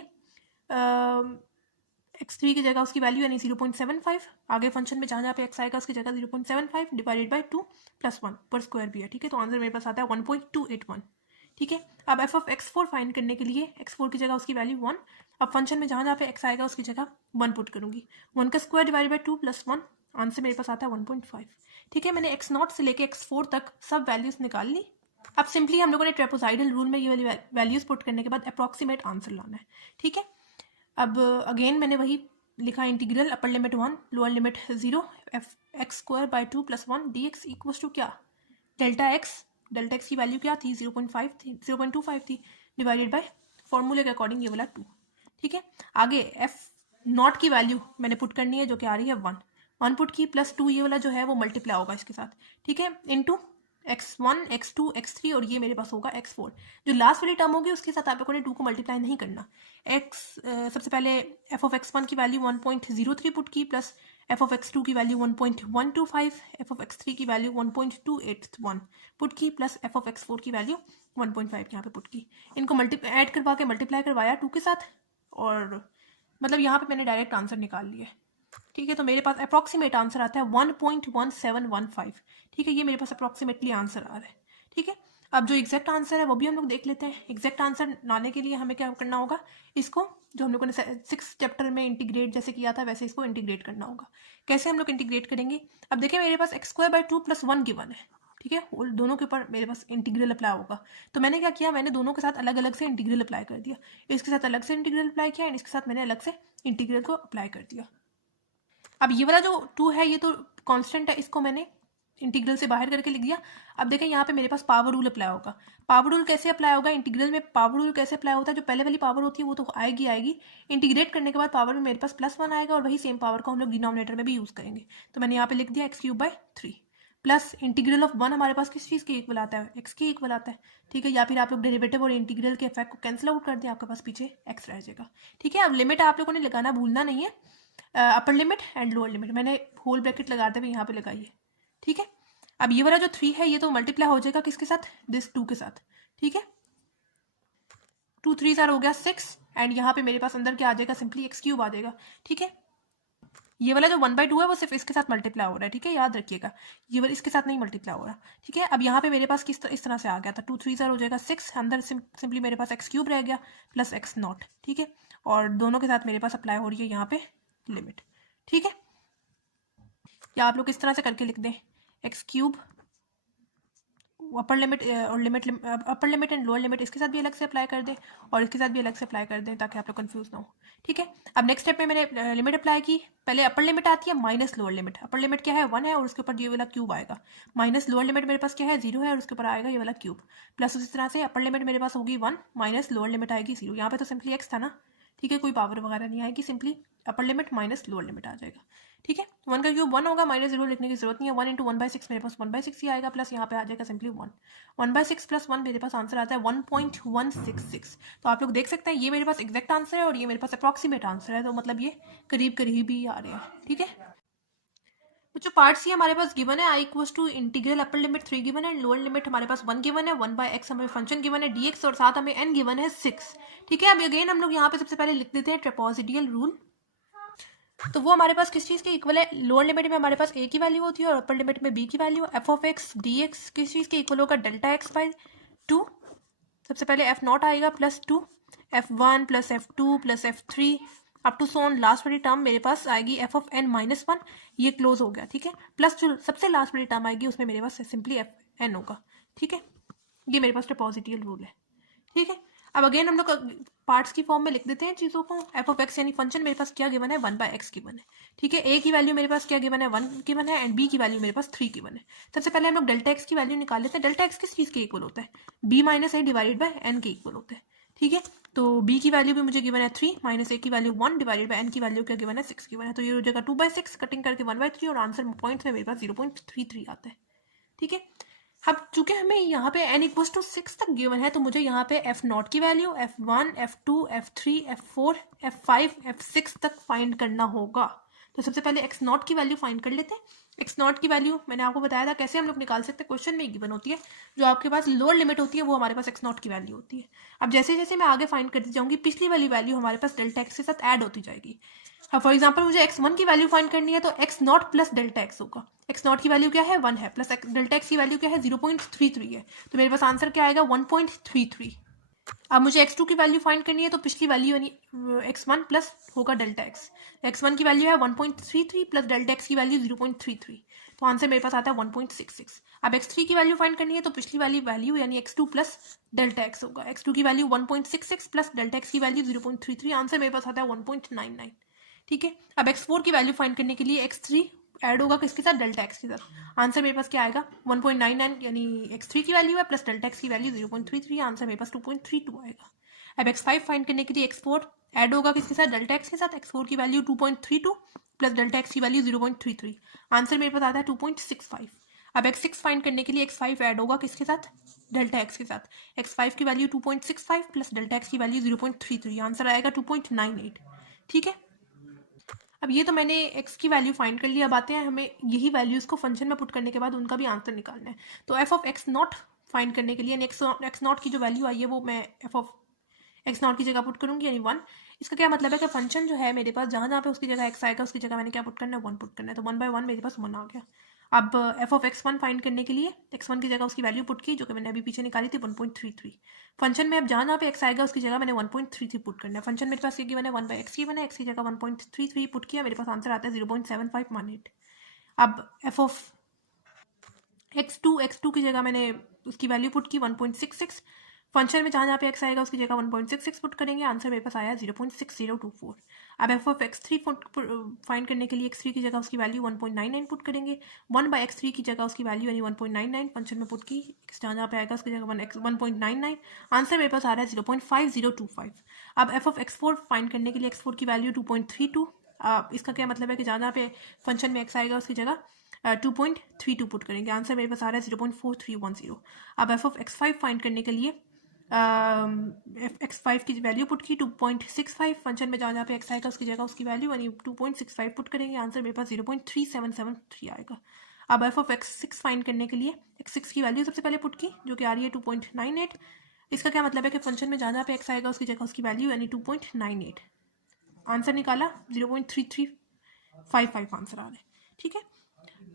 एक्स थ्री की जगह उसकी वैल्यू यानी 0.75, आगे फंक्शन में जहाँ जहाँ पे एक्स आएगा उसकी जगह 0.75 डिवाइडेड बाई 2 प्लस 1 पर स्क्वायर भी है। ठीक है, तो आंसर मेरे पास आता है 1.281। ठीक है, अब F of X four find करने के लिए एक्स फोर की जगह उसकी वैल्यू 1, अब फंक्शन में जहाँ जहाँ पे एक्स आएगा उसकी जगह 1 पुट करूंगी, 1 का square divided by 2 plus 1, answer मेरे पास आता है 1.5। ठीक है, मैंने एक्स नॉट से लेके एक्स फोर तक सब वैल्यूज निकाल ली। अब सिंपली हम लोगों ने ट्रेपेजॉइडल रूल में ये वाली वैल्यूज पुट करने के बाद अप्रॉक्सीमेट आंसर लाना है। ठीक है, अब अगेन मैंने वही लिखा, integral upper limit 1 lower limit 0 F X square by 2 plus 1 D X equal to क्या, डेल्टा एक्स की वैल्यू क्या थी 0.25 थी डिवाइडेड बाय फॉर्मूले के अकॉर्डिंग ये वाला 2। ठीक है, आगे एफ नॉट की वैल्यू मैंने पुट करनी है जो कि आ रही है 1 पुट की, प्लस 2 ये वाला जो है वो मल्टीप्लाई होगा इसके साथ। ठीक है, इनटू x1 x2 x3 और ये मेरे पास होगा x4, जो लास्ट वाली टर्म होगी उसके साथ आप लोगों ने 2 को मल्टीप्लाई नहीं करना। सबसे पहले एफ ऑफ एक्स वन की वैल्यू 1.03 पुट की, plus F of X two की value 1.125, F of X three की वैल्यू 1.281 पुट की, plus F of X four की वैल्यू 1.5 यहाँ पे पुट की। इनको ऐड करवा के मल्टीप्लाई करवाया 2 के साथ, और मतलब यहाँ पे मैंने डायरेक्ट आंसर निकाल लिया। ठीक है, तो मेरे पास अप्रॉक्सीमेट आंसर आता है 1.1715। ठीक है, ये मेरे पास अप्रॉक्सीमेटली आंसर आ रहा है। ठीक है, अब जो एग्जैक्ट आंसर है वो भी हम लोग देख लेते हैं। एग्जैक्ट आंसर लाने के लिए हमें क्या करना होगा, इसको जो हम लोगों ने 6 चैप्टर में इंटीग्रेट जैसे किया था वैसे इसको इंटीग्रेट करना होगा। कैसे हम लोग इंटीग्रेट करेंगे, अब देखिए मेरे पास X square by 2 plus 1 given है। ठीक है, दोनों के ऊपर मेरे पास इंटीग्रल अप्लाई होगा, तो मैंने क्या किया, मैंने दोनों के साथ अलग अलग से इंटीग्रल अप्लाई कर दिया, इसके साथ अलग से इंटीग्रल अप्लाई किया एंड इसके साथ मैंने अलग से इंटीग्रल को अप्लाई कर दिया। अब ये वाला जो 2 है ये तो कांस्टेंट है, इसको मैंने इंटीग्रल से बाहर करके लिख दिया। अब देखें यहाँ पे मेरे पास पावर रूल अप्लाई होगा। पावर रूल कैसे अप्लाई होगा, इंटीग्रल में पावर रूल कैसे अप्लाई होता है, जो पहले वाली पावर होती है वो तो आएगी, इंटीग्रेट करने के बाद पावर में मेरे पास +1 आएगा और वही सेम पावर को हम लोग डिनोमिनेटर में भी यूज़ करेंगे। तो मैंने यहाँ पे लिख दिया x³/3 प्लस इंटीग्रल ऑफ 1 हमारे पास किस चीज़ के इक्वल आता है, x के इक्वल आता है। ठीक है, या फिर आप लोग डेरिवेटिव और इंटीग्रल के इफेक्ट को कैंसिल आउट कर दें, आपके पास पीछे x रह जाएगा। ठीक है, अब लिमिट आप लोगों ने लगाना भूलना नहीं है, upper limit and lower limit मैंने होल ब्रैकेट लगाते हुए यहाँ पे लगाई है। ठीक है, अब ये वाला जो 3 है ये तो मल्टीप्लाई हो जाएगा किसके साथ, दिस 2 के साथ। ठीक है, 2 3 हो गया 6 एंड यहाँ पे मेरे पास अंदर क्या आ जाएगा, सिंपली x³ आ जाएगा। ठीक है, ये वाला जो 1/2 है वो सिर्फ इसके साथ मल्टीप्लाई हो रहा है। ठीक है, याद रखिएगा, ये वाला इसके साथ नहीं मल्टीप्लाई हो रहा। ठीक है, अब यहाँ पे मेरे पास इस तरह से आ गया था, 2 3 हो जाएगा 6, अंदर सिंपली मेरे पास x³ रह गया प्लस x0। ठीक है, और दोनों के साथ मेरे पास अप्लाई हो रही है यहाँ पे लिमिट। ठीक है, या आप लोग इस तरह से करके लिख दें, x³ अपर लिमिट और upper limit and lower limit इसके साथ भी अलग से अप्लाई कर दें और इसके साथ भी अलग से अप्लाई कर दें ताकि आप लोग कंफ्यूज ना हो, ठीक है। अब नेक्स्ट स्टेप में मैंने लिमिट अप्लाई की। पहले अपर लिमिट आती है minus lower limit. Upper limit क्या है 1 है और उसके ऊपर ये वाला क्यूब आएगा, माइनस लोअर लिमिट मेरे पास क्या है 0 है और उसके ऊपर आएगा ये वाला क्यूब, प्लस उसी तरह से अपर लिमिट मेरे पास होगी 1 माइनस लोअर लिमिट आएगी 0। यहाँ पे तो सिंपली एक्स था ना, ठीक है, कोई पावर वगैरह नहीं आएगी, simply upper limit minus lower limit आ जाएगा, ठीक है। 1 का क्यूब 1 होगा, माइनस 0 लिखने की जरूरत नहीं है, 1 इंटू 1/6 मेरे पास 1/6 ही आएगा, प्लस यहाँ पे आ जाएगा सिंपली 1, 1/6 प्लस 1 मेरे पास आंसर आता है 1.166। तो आप लोग देख सकते हैं ये मेरे पास एग्जैक्ट आंसर है और ये मेरे पास अप्रॉक्सीमेट आंसर है, तो मतलब ये करीब करीब ही आ रहे हैं, ठीक है। तो जो पार्ट सी हमारे पास गिवन है I equals to integral upper limit 3 given है, लोअर लिमिट हमारे पास 1 गिवन है, 1/x हमें फंक्शन गिवन है dx और साथ हमें n गिवन है 6, ठीक है। अब अगेन हम लोग यहाँ पे सबसे पहले लिख देते हैं ट्रेपेजोइडल रूल। तो वो हमारे पास किस चीज़ के इक्वल है, लोअर लिमिट में हमारे पास a की वैल्यू होती है और अपर लिमिट में b की value. F of X D X किस चीज़ के इक्वल होगा, डेल्टा एक्स बाई 2। सबसे पहले एफ नॉट आएगा plus 2, f1 plus f2 plus f3 up to so on last वाली टर्म मेरे पास आएगी एफ ऑफ n माइनस 1, ये क्लोज हो गया, ठीक है। प्लस जो सबसे लास्ट वाली टर्म आएगी उसमें मेरे पास सिंपली एफ n होगा, ठीक है। ये मेरे पास ट्रेपेजोइडल रूल है, ठीक है। अब अगेन हम लोग पार्ट्स की फॉर्म में लिख देते हैं चीज़ों को। एफ ऑफ एक्स यानी फंक्शन मेरे पास क्या गिवन है 1/x गिवन है, ठीक है। ए की वैल्यू मेरे पास क्या गिवन है 1 गिवन है एंड बी की वैल्यू मेरे पास 3 गिवन है। सबसे पहले हम लोग डेल्टा एक्स की वैल्यू निकाल लेते हैं। डेल्टा एक्स किस चीज़ के इक्वल होता है, b minus A divided by N के इक्वल होता है, ठीक है। तो b की वैल्यू भी मुझे गिवन है 3 माइनस ए की वैल्यू 1 डिवाइडेड बाय एन की वैल्यू क्या गिवन है 6 गिवन है। तो ये हो जाएगा 2/6 कटिंग करके 1/3 और आंसर पॉइंट्स में मेरे पास 0.33 आता है, ठीक है। अब चूंकि हमें यहाँ पे n इक्वल्स टू 6 तक गिवन है तो मुझे यहाँ पे एफ नॉट की value f1 f2 f3 f4 f5 f6 तक फाइंड करना होगा। तो सबसे पहले x नॉट की वैल्यू फाइंड कर लेते हैं। x नॉट की वैल्यू मैंने आपको बताया था कैसे हम लोग निकाल सकते हैं, क्वेश्चन में गिवन होती है, जो आपके पास लोअर लिमिट होती है वो हमारे पास x नॉट की वैल्यू होती है। अब जैसे जैसे मैं आगे फाइंड करती जाऊंगी पिछली वाली वैल्यू हमारे पास डेल्टा एक्स के साथ ऐड होती जाएगी। अब फॉर एग्जाम्पल मुझे x1 की वैल्यू फाइंड करनी है तो x not plus delta x होगा। x नॉट की वैल्यू क्या है 1 है, प्लस डेल्टा एक्स की वैल्यू क्या है 0.33 है, तो मेरे पास आंसर क्या आएगा 1.33। अब मुझे x2 की वैल्यू फाइंड करनी है तो पिछली वैल्यू यानी x1 प्लस होगा डेल्टा एक्स। x1 की वैल्यू है 1.33 प्लस डेल्टा एक्स की वैल्यू 0.33, तो आंसर मेरे पास आता है 1.66। अब x3 की वैल्यू फाइंड करनी है तो पिछली वाली वैल्यू यानी x2 प्लस डेल्टा एक्स होगा। x2 की वैल्यू 1.66 प्लस डेल्टा एक्स की वैल्यू 0.33, आंसर मेरे पास आता है 1.99, ठीक है। अब x4 की वैल्यू फाइंड करने के लिए x3 ऐड होगा किसके साथ, डेल्टा एक्स के साथ। आंसर मेरे पास क्या आएगा 1.99 यानी x3 की वैल्यू है प्लस डेल्टा एक्स की वैल्यू 0.33, आंसर मेरे पास 2.32 आएगा। अब x5 फाइंड करने के लिए x4 ऐड होगा किसके साथ, डेल्टा एक्स के साथ। x4 की वैल्यू 2.32 प्लस डेल्टा एक्स की वैल्यू 0.33, आंसर मेरे पास आता है 2.65। अब x6 फाइंड करने के लिए x5 ऐड होगा किसके साथ, डेल्टा एक्स के साथ। x5 की वैल्यू 2.65 प्लस डेल्टा एक्स की वैल्यू 0.33, आंसर आएगा 2.98, ठीक है। अब ये तो मैंने x की वैल्यू फाइंड कर ली। अब आते हैं हमें यही वैल्यूज़ को फंक्शन में पुट करने के बाद उनका भी आंसर निकालना है। तो F of X not find करने के लिए एक्स नॉट की जो वैल्यू आई है वो मैं एफ ऑफ एक्स नॉट की जगह पुट करूँगी यानी 1। इसका क्या मतलब है कि फंक्शन जो है मेरे पास जहाँ जहाँ पे उसकी जगह x आएगा उसकी जगह मैंने क्या पुट करना है 1 पुट करना है, तो 1/1 मेरे पास 1 आ गया। अब एफ ऑफ x1 फाइंड करने के लिए x1 की जगह उसकी वैल्यू पुट की जो कि मैंने अभी पीछे निकाली थी 1.33। फंक्शन में अब जहाँ जहाँ पे x आएगा उसकी जगह मैंने 1.33 पुट करना है। फंक्शन मेरे पास ये गिवन है 1/x गिवन है, x की जगह 1.33 पुट किया, मेरे पास आंसर आता है 0.7518। अब एफ ऑफ x2 की जगह मैंने उसकी वैल्यू पुट की 1.66। फंक्शन में जहाँ जहाँ पे x आएगा उसकी जगह 1.66 पुट करेंगे, आंसर मेरे पास आया 0.6024। अब एफ ऑफ x3 फाइंड करने के लिए x3 की जगह उसकी वैल्यू 1.99 पुट करेंगे, 1/x3 की जगह उसकी वैल्यू यानी 1.99 फंक्शन में पुट की, जहाँ जहाँ पे आएगा उसकी जगह 1.99, आंसर मेरे पास आ रहा है 0.5025। अब एफ ऑफ x4 फाइंड करने के लिए x4 की वैल्यू 2.32। इसका क्या मतलब है कि जहाँ जहाँ पे फंक्शन में x आएगा उसकी जगह 2.32 पुट करेंगे, आंसर मेरे पास आ रहा है 0.4310। अब एफ ऑफ x5 फाइंड करने के लिए x5 की वैल्यू पुट की 2.65, फंक्शन में जहाँ जहाँ पे x आएगा उसकी जगह उसकी वैल्यू यानी 2.65 पुट करेंगे, आंसर मेरे पास 0.3773 आएगा। अब एफ ऑफ x6 फाइंड करने के लिए x6 की वैल्यू सबसे पहले पुट की जो कि आ रही है 2.98। इसका क्या मतलब है कि फंक्शन में जहाँ जहाँ पे x आएगा उसकी जगह उसकी वैल्यू यानी 2.98, आंसर निकाला 0.3355 आंसर आ रहा है, ठीक है।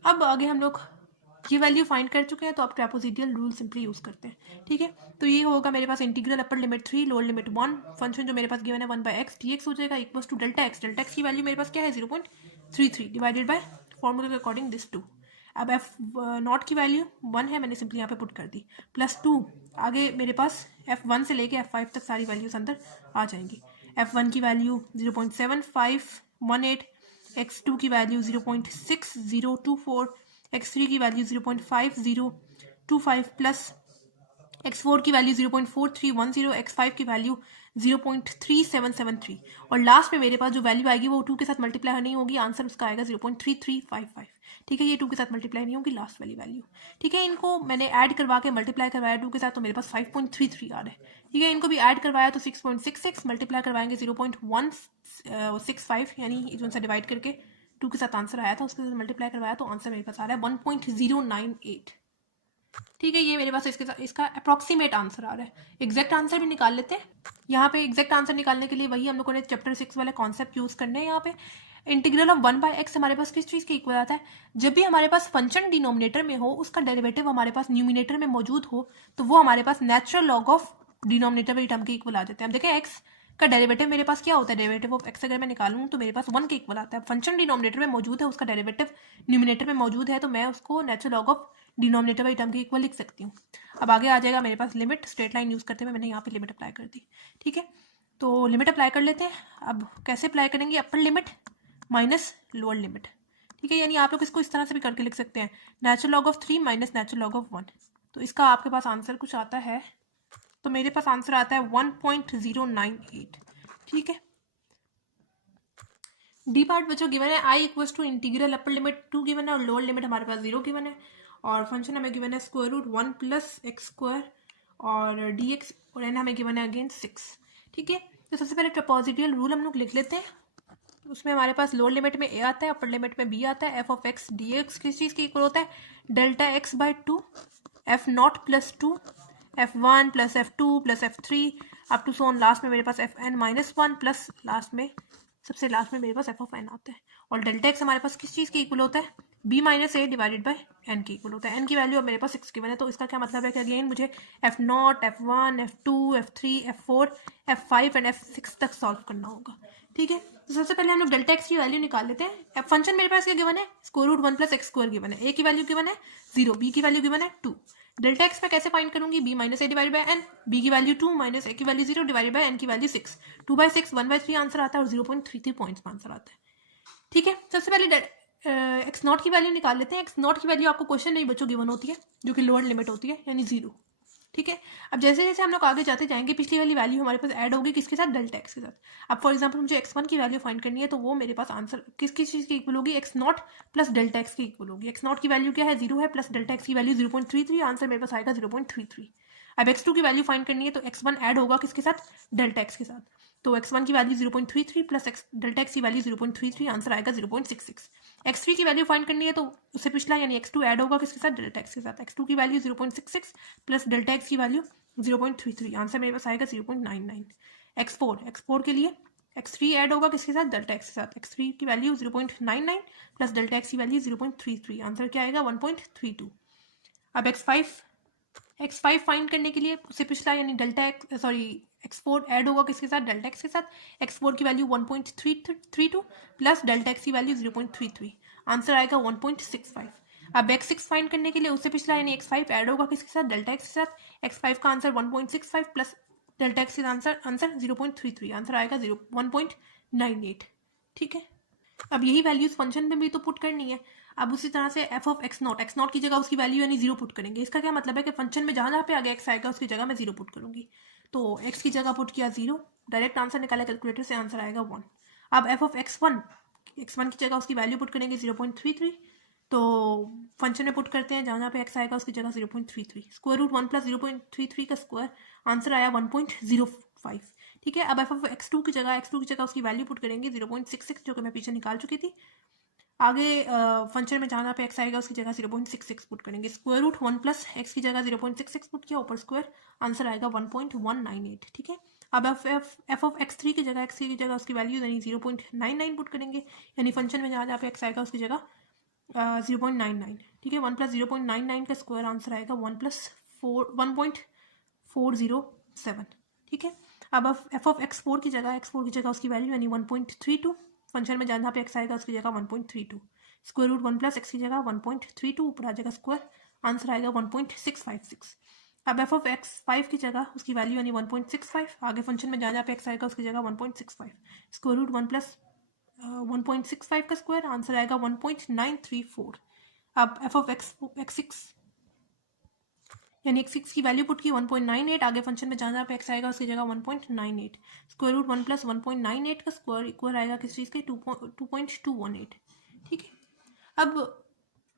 अब आगे हम लोग ये वैल्यू फाइंड कर चुके हैं तो आप ट्रेपेजोइडल रूल सिंपली यूज़ करते हैं, ठीक है। तो ये होगा मेरे पास integral upper limit 3 lower limit 1, function जो मेरे पास गिवन है 1/x dx हो जाएगा equals to delta x. Delta x की वैल्यू मेरे पास क्या है 0.33 डिवाइडेड बाय फॉर्मूला के अकॉर्डिंग दिस 2। अब एफ नॉट की वैल्यू 1 है, मैंने सिंपली यहाँ पे पुट कर दी, +2 आगे मेरे पास F1 से लेके F5 तक सारी वैल्यूज अंदर आ जाएंगी। F1 की वैल्यू 0.7518, X2 की वैल्यू 0.6024, X3 की वैल्यू 0.5025 प्लस X4 की वैल्यू 0.4310, X5 की वैल्यू 0.3773 और लास्ट में मेरे पास जो वैल्यू आएगी वो 2 के साथ मल्टीप्लाई नहीं होगी, आंसर उसका आएगा 0.3355। ठीक है, ये 2 के साथ मल्टीप्लाई नहीं होगी लास्ट वाली वैल्यू। ठीक है, इनको मैंने ऐड करवा के मल्टीप्लाई करवाया 2 के साथ तो मेरे पास 5.33 आ रहा है। ठीक है, इनको भी ऐड करवाया तो 6.66, मल्टीप्लाई करवाएंगे 0.165, यानी जो सा डिवाइड करके 2 के साथ आंसर आया था उसके साथ मल्टीप्लाई करवाया तो आंसर मेरे पास आ रहा है 1.098। ठीक है, ये मेरे पास इसका अप्रॉक्सीमेट आंसर आ रहा है। एग्जैक्ट आंसर भी निकाल लेते हैं। यहाँ पे एग्जैक्ट आंसर निकालने के लिए वही हम लोगों ने चैप्टर 6 वाले कॉन्सेप्ट यूज करने हैं। यहाँ पे इंटीग्रल ऑफ 1/x हमारे पास किस चीज़ के इक्वल आता है, जब भी हमारे पास फंक्शन डिनोमिनेटर में हो उसका डेरिवेटिव हमारे पास न्यूमिनेटर में मौजूद हो तो वो हमारे पास नेचुरल लॉग ऑफ डिनोमिनेटर वाली टर्म के इक्वल आ जाते हैं। अब देखें एक्स का डेरिवेटिव मेरे पास क्या होता है, डेरिवेटिव ऑफ एक्स अगर मैं निकालूं तो मेरे पास 1 के इक्वल आता है। फंक्शन डिनोमिनेटर में मौजूद है, उसका डेरिवेटिव न्यूमिनेटर में मौजूद है, तो मैं उसको नेचुरल लॉग ऑफ डिनोमिनेटर वाली टर्म के इक्वल लिख सकती हूँ। अब आगे आ जाएगा मेरे पास लिमिट, स्ट्रेट लाइन यूज करते हुए मैंने यहाँ पे लिमिट अप्लाई कर दी। ठीक है, तो लिमिट अप्लाई कर लेते हैं। अब कैसे अप्लाई करेंगे, अपर लिमिट माइनस लोअर लिमिट। ठीक है, यानी आप लोग इसको इस तरह से भी करके लिख सकते हैं, natural log of 3 minus natural log of 1। तो इसका आपके पास आंसर कुछ आता है, तो मेरे पास आंसर आता है 1.098। ठीक है, डी पार्ट बच्चों गिवन है I equals to integral upper limit 2 given है और लोअर लिमिट हमारे पास 0 गिवन है और फंक्शन हमें गिवन है square root 1 plus x square और डी एक्स और एन हमें गिवन है अगेन 6। ठीक है, तो सबसे पहले ट्रापेजोइडल रूल हम लोग लिख लेते हैं। उसमें हमारे पास लोअर लिमिट में ए आता है, अपर लिमिट में बी आता है। F of X D X किस चीज़ के इक्वल होता है, delta X by 2 F not plus 2 F1 plus F2 plus F3 up to so on last में मेरे पास Fn-1 प्लस लास्ट में सबसे लास्ट में मेरे पास f ऑफ n आता है। और डेल्टा एक्स हमारे पास किस चीज़ के इक्वल होता है, b minus A divided bye n के इक्वल होता है। n की वैल्यू अब मेरे पास 6 गिवन है, तो इसका क्या मतलब है कि अगेन मुझे F0, F1, F2, F3, F4, F5 and F6 तक सॉल्व करना होगा। ठीक है, तो सबसे पहले हम लोग डेल्टा एक्स की वैल्यू निकाल लेते हैं। फंक्शन मेरे पास क्या गिवन है, square root 1 plus x square given है, ए की वैल्यू गिवन है 0, बी की वैल्यू गिवन है 2। डेल्टा एक्स में कैसे फाइंड करूंगी, b minus A divide by N, B की वैल्यू 2 माइनस ए की वैल्यू 0 डिवाइड बाय एन की वैल्यू 6, 2/6 1/3 आंसर आता है और 0.33 पॉइंट्स में आंसर आता है। ठीक है, सबसे पहले एक्स नॉट की वैल्यू निकाल लेते हैं। एक्स नॉट की वैल्यू आपको क्वेश्चन नहीं बच्चों गिवन होती है, जो कि लोअर लिमिट होती है यानी 0। ठीक है, अब जैसे जैसे हम लोग आगे जाते जाएंगे पिछली वाली वैल्यू हमारे पास ऐड होगी किसके साथ, डेल्टा एक्स के साथ। अब फॉर एग्जांपल मुझे x1 की वैल्यू फाइंड करनी है तो वो मेरे पास आंसर किस किस चीज़ की इक्वल होगी, x not plus delta x की इक्वल होगी। एक्स नॉट की वैल्यू क्या है, 0 है, प्लस डेल्टा एक्स की वैल्यू 0.33, आंसर मेरे पास आएगा 0.33। अब x2 की वैल्यू फाइंड करनी है तो x1 ऐड होगा किसके साथ, डेल्टा एक्स के साथ, तो x1 की वैल्यू 0.33 प्लस डेल्टा एक्स की वैल्यू 0.33, आंसर आएगा 0.66। x3 की वैल्यू फाइंड करनी है तो उससे पिछला यानी x2 ऐड होगा किसके साथ, डेल्टा एक्स के साथ, x2 की वैल्यू 0.66 प्लस डेल्टा एक्स की वैल्यू 0.33, आंसर मेरे पास आएगा 0.99। x4 के लिए x3 ऐड होगा किसके साथ, डेल्टा एक्स के साथ, x3 की वैल्यू 0.99 प्लस डेल्टा एक्स की वैल्यू 0.33, आंसर क्या आएगा 1.32। अब x5 फाइंड करने के लिए उससे पिछला यानी x4 ऐड होगा किसके साथ, डेल्टा एक्स के साथ, x4 की वैल्यू 1.32 प्लस डेल्टा एक्स की वैल्यू 0.33, आंसर आएगा 1.65। अब x6 फाइंड करने के लिए उससे पिछला यानी x5 ऐड होगा किसके साथ, डेल्टा एक्स के साथ, x5 का आंसर 1.65 प्लस डेल्टा एक्स का आंसर 0.33, आंसर आएगा 1.98। ठीक है, अब यही वैल्यूज फंक्शन में भी तो पुट करनी है। अब उसी तरह से एफ ऑफ एक्स नॉट की जगह उसकी वैल्यू यानी 0 पुट करेंगे। इसका क्या मतलब है कि फंक्शन में जहाँ पे आगे एक्स आएगा उसकी जगह मैं 0 पुट करूंगी, तो एक्स की जगह पुट किया 0, डायरेक्ट आंसर निकाला कैलकुलेटर से, आंसर आएगा 1। अब एफ ऑफ x1 की जगह उसकी वैल्यू पुट करेंगे 0.33, तो फंक्शन में पुट करते हैं जहाँ पे एक्स आएगा उसकी जगह 0.33, स्क्वायर रूट 1 प्लस 0.33 का स्क्वायर, आंसर आया 1.05। ठीक है, अब एफ ऑफ x2 की जगह उसकी वैल्यू पुट करेंगे 0.66, जो कि मैं पीछे निकाल चुकी थी। आगे फंक्शन में जहाँ पे एक्स आएगा उसकी जगह 0.66 पुट करेंगे, स्क्वायर रूट 1 प्लस एक्स की जगह 0.66 पुट किया, ऊपर स्क्वायर, आंसर आएगा 1.198। ठीक है, अब एफ ऑफ x3 की जगह उसकी वैल्यू यानी 0.99 पुट करेंगे, यानी फंक्शन में जहाँ पे एक्स आएगा उसकी जगह 0.99। ठीक है, 1 प्लस 0.99 का स्क्वायर, आंसर आएगा 1+1.407। ठीक है, अब एफ ऑफ x4 की जगह उसकी वैल्यू यानी 1.32, फंक्शन में जहाँ पे एक्स आएगा उसकी जगह 1.32, स्क्वायर रूट 1 प्लस एक्स की जगह 1.32, ऊपर आ जाएगा स्क्वायर, आंसर आएगा 1.656। अब एफ ऑफ एक्स 5 की जगह उसकी वैल्यू यानी 1.65, आगे फंक्शन में जहाँ पे एक्स आएगा उसकी जगह 1.65, स्क्वायर रूट 1 प्लस 1.65 का स्क्वायर, आंसर आएगा 1.934। अब एफ ऑफ x6 यानी x6 की वैल्यू पुट की 1.98, आगे फंक्शन में जहाँ पे x आएगा उसकी जगह 1.98, स्क्वायर रूट 1 प्लस 1.98 का स्क्वायर इक्वल आएगा किस चीज़ के 2.218। ठीक है, अब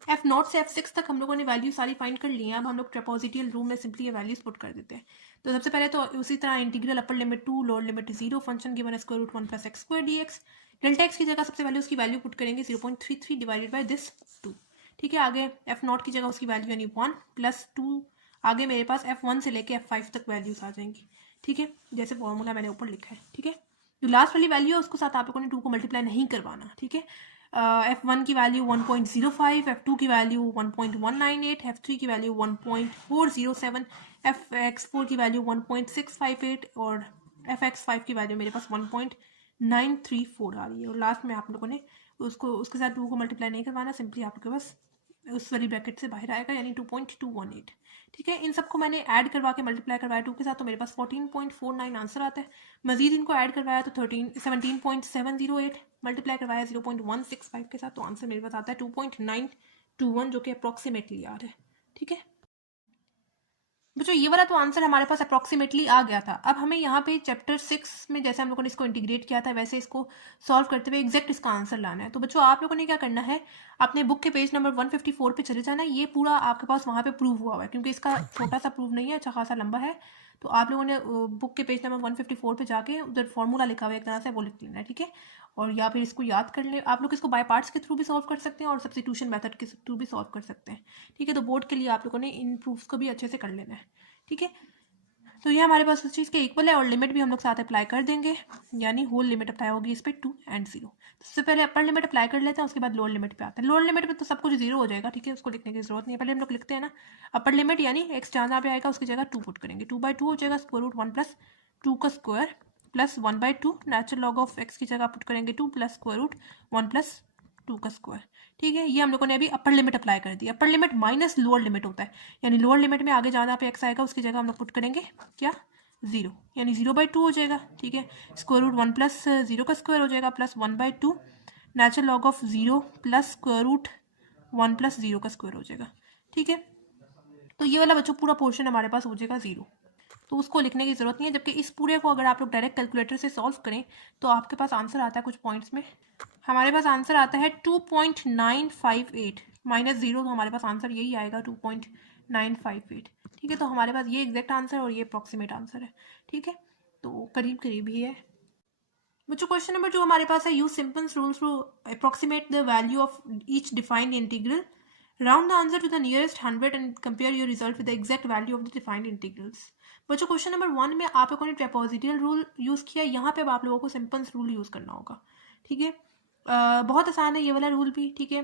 f0 से f6 तक हम लोगों ने वैल्यू सारी फाइंड कर ली हैं। अब हम लोग ट्रेपेजोइडल रूल में सिंपली ये वैल्यूज पुट कर देते हैं। तो सबसे पहले तो उसी तरह integral upper limit 2 lower limit 0 function given है square root 1 plus x square dx, delta x की जगह सबसे पहले उसकी वैल्यू पुट करेंगे 0.33 डिवाइडेड बाय दिस 2। ठीक है, आगे f0 की जगह उसकी वैल्यू यानी 1 प्लस 2, आगे मेरे पास f1 से लेके f5 तक वैल्यूज आ जाएंगी। ठीक है, जैसे फॉर्मूला मैंने ऊपर लिखा है। ठीक है, जो लास्ट वाली वैल्यू है उसको साथ आप लोगों ने 2 को मल्टीप्लाई नहीं करवाना। ठीक है, f1 की वैल्यू 1.05, f2 की वैल्यू 1.198, f3 की वैल्यू 1.407, fx4 की वैल्यू 1.658 और fx5 की वैल्यू मेरे पास 1.934 आ रही है। और लास्ट में आप लोगों ने उसके साथ 2 को मल्टीप्लाई नहीं करवाना, सिंपली आप लोगों के पास उस वाली ब्रैकेट से बाहर आएगा यानी 2.218। ठीक है, इन सबको मैंने ऐड करवा के मल्टीप्लाई करवाया 2 के साथ, तो मेरे पास 14.49 आंसर आता है। मजीद इनको ऐड करवाया तो 17.708, मल्टीप्लाई करवाया 0.165 के साथ, तो आंसर मेरे पास आता है 2.921, जो कि अप्रॉक्सीमेटली आ रहा है। ठीक है बच्चों, ये वाला तो आंसर हमारे पास अप्रॉक्सीमेटली आ गया था। अब हमें यहाँ पे चैप्टर 6 में जैसे हम लोगों ने इसको इंटीग्रेट किया था वैसे इसको सॉल्व करते हुए एग्जैक्ट इसका आंसर लाना है। तो बच्चों आप लोगों ने क्या करना है, अपने बुक के पेज नंबर 154 पे चले जाना है। ये पूरा आपके पास वहाँ पे प्रूव हुआ है, क्योंकि इसका छोटा सा प्रूव नहीं है, अच्छा खासा लंबा है। तो आप लोगों ने बुक के पेज नंबर 154 पे जाके उधर फॉर्मूला लिखा हुआ है एक तरह से, वो लिख लेना है। ठीक है, और या फिर इसको याद कर ले। आप लोग इसको बाय पार्ट्स के थ्रू भी सॉल्व कर सकते हैं और सब्स्टिट्यूशन मेथड के थ्रू भी सॉल्व कर सकते हैं। ठीक है, तो बोर्ड के लिए आप लोगों ने इन प्रूफ्स को भी अच्छे से कर लेना है। ठीक है, तो ये हमारे पास उस चीज़ के इक्वल है और लिमिट भी हम लोग साथ अप्लाई कर देंगे, यानी होल लिमिट अप्लाई होगी इस पर 2 and 0। तो सबसे पहले अपर लिमिट अप्लाई कर लेते हैं, उसके बाद लोअर लिमिट पे आते हैं। लोअर लिमिट पे तो सब कुछ 0 हो जाएगा। ठीक है, उसको लिखने की जरूरत नहीं है, पहले हम लोग लिखते हैं ना अपर लिमिट, यानी एक्स जहाँ पे आएगा उसकी जगह 2 पुट करेंगे, 2/2 हो जाएगा स्क्वायर रूट 1 प्लस 2 का square plus 1/2, natural log of x की जगह पुट करेंगे 2 प्लस स्क्वायर रूट 1 प्लस 2 का स्क्वायर। ठीक है, ये हम लोगों ने अभी अपर लिमिट अप्लाई कर दी। Upper limit minus lower limit होता है, यानी लोअर लिमिट में आगे जहाँ पे एक्स आएगा उसकी जगह हम लोग पुट करेंगे क्या 0, यानी 0/2 हो जाएगा। ठीक है, स्क्वायर रूट 1 प्लस 0 का स्क्वायर हो जाएगा plus 1/2, natural log of 0 plus square root 1 plus 0 का स्क्वायर हो जाएगा। ठीक है, तो ये वाला बच्चों पूरा पोर्शन हमारे पास हो जाएगा 0, तो उसको लिखने की जरूरत नहीं है। जबकि इस पूरे को अगर आप लोग डायरेक्ट कैलकुलेटर से सॉल्व करें तो आपके पास आंसर आता है कुछ पॉइंट्स में, हमारे पास आंसर आता है 2.958 माइनस 0, तो हमारे पास आंसर यही आएगा 2.958। ठीक है, तो हमारे पास ये एग्जैक्ट आंसर और ये अप्रॉक्सीमेट आंसर है। ठीक है, तो करीब करीब ही है बच्चों। क्वेश्चन नंबर जो हमारे पास है, use Simpson's rules to approximate the value of each defined integral, round the answer to the nearest 100 and compare your result with the exact value of the defined integrals. बच्चों question number 1 में आप लोगों ने trapezoidal rule use किया, यहाँ पे अब आप लोगों को सिंपल्स रूल यूज करना होगा। ठीक है, बहुत आसान है ये वाला रूल भी। ठीक है,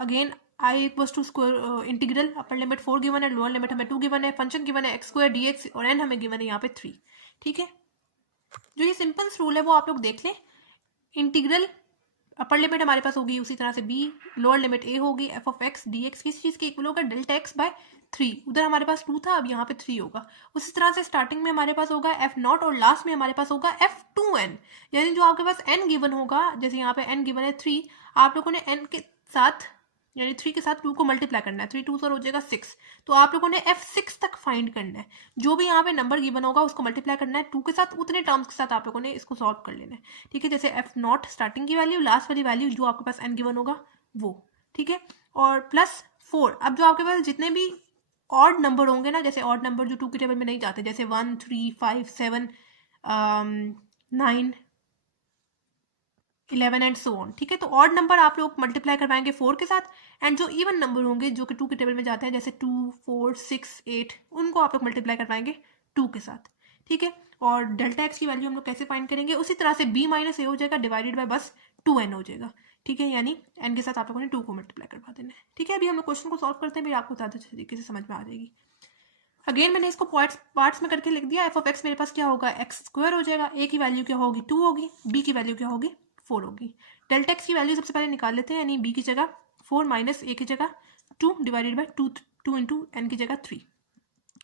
again I equals to square integral upper limit 4 given है, लोअर लिमिट हमें 2 गिवन है, फंक्शन गिवन है एक्स स्क्वायर dx और एन हमें गिवन है यहाँ पे 3। ठीक है, जो ये सिंपल्स रूल है वो आप लोग देख लें। इंटीग्रल अपर लिमिट हमारे पास होगी उसी तरह से b, लोअर लिमिट a होगी, f ऑफ x dx किस चीज़ के इक्वल होगा डेल्टा x बाय 3, उधर हमारे पास 2 था अब यहाँ पे 3 होगा। उसी तरह से स्टार्टिंग में हमारे पास होगा f0 और लास्ट में हमारे पास होगा f2n, यानी जो आपके पास n गिवन होगा, जैसे यहाँ पे n गिवन है 3, आप लोगों ने n के साथ यानी 3 के साथ 2 को मल्टीप्लाई करना है, 3 2 हो जाएगा 6, तो आप लोगों ने f6 तक फाइंड करना है। जो भी यहाँ पे नंबर गिवन होगा उसको मल्टीप्लाई करना है 2 के साथ, उतने टर्म्स के साथ आप लोगों ने इसको सॉल्व कर लेना है। ठीक है, जैसे f0 स्टार्टिंग की वैल्यू, लास्ट वाली वैल्यू जो आपके पास n गिवन होगा वो। ठीक है, और प्लस 4, अब जो आपके पास जितने भी ऑड नंबर होंगे ना, जैसे ऑड नंबर जो 2 की टेबल में नहीं जाते, जैसे 1 3 5 7 9 11 एंड सो ऑन। ठीक है, तो ऑड नंबर आप लोग मल्टीप्लाई करवाएंगे 4 के साथ, एंड जो इवन नंबर होंगे जो कि 2 के टेबल में जाते हैं, जैसे 2 4 6 8, उनको आप लोग मल्टीप्लाई करवाएंगे 2 के साथ। ठीक है, और डेल्टा एक्स की वैल्यू हम लोग कैसे फाइंड करेंगे, उसी तरह से b माइनस ए हो जाएगा डिवाइडेड बाय बस 2n हो जाएगा। ठीक है, यानी n के साथ आप लोगों ने 2 को मल्टीप्लाई करवा देना है। ठीक है, अभी हम लोग क्वेश्चन को सॉल्व करते हैं, फिर आपको ज़्यादा अच्छे तरीके से समझ में आ जाएगी। अगेन मैंने इसको पार्ट्स में करके लिख दिया। एफ ऑफ एक्स मेरे पास क्या होगा, एक्स स्क्वायर हो जाएगा, ए की वैल्यू क्या होगी 2 होगी, बी की वैल्यू क्या होगी 4 होगी, डेल्टा एक्स की वैल्यू सबसे पहले निकाल लेते हैं, यानी बी की जगह 4 माइनस ए की जगह 2 डिवाइडेड बाई 2 इंटू एन की जगह 3,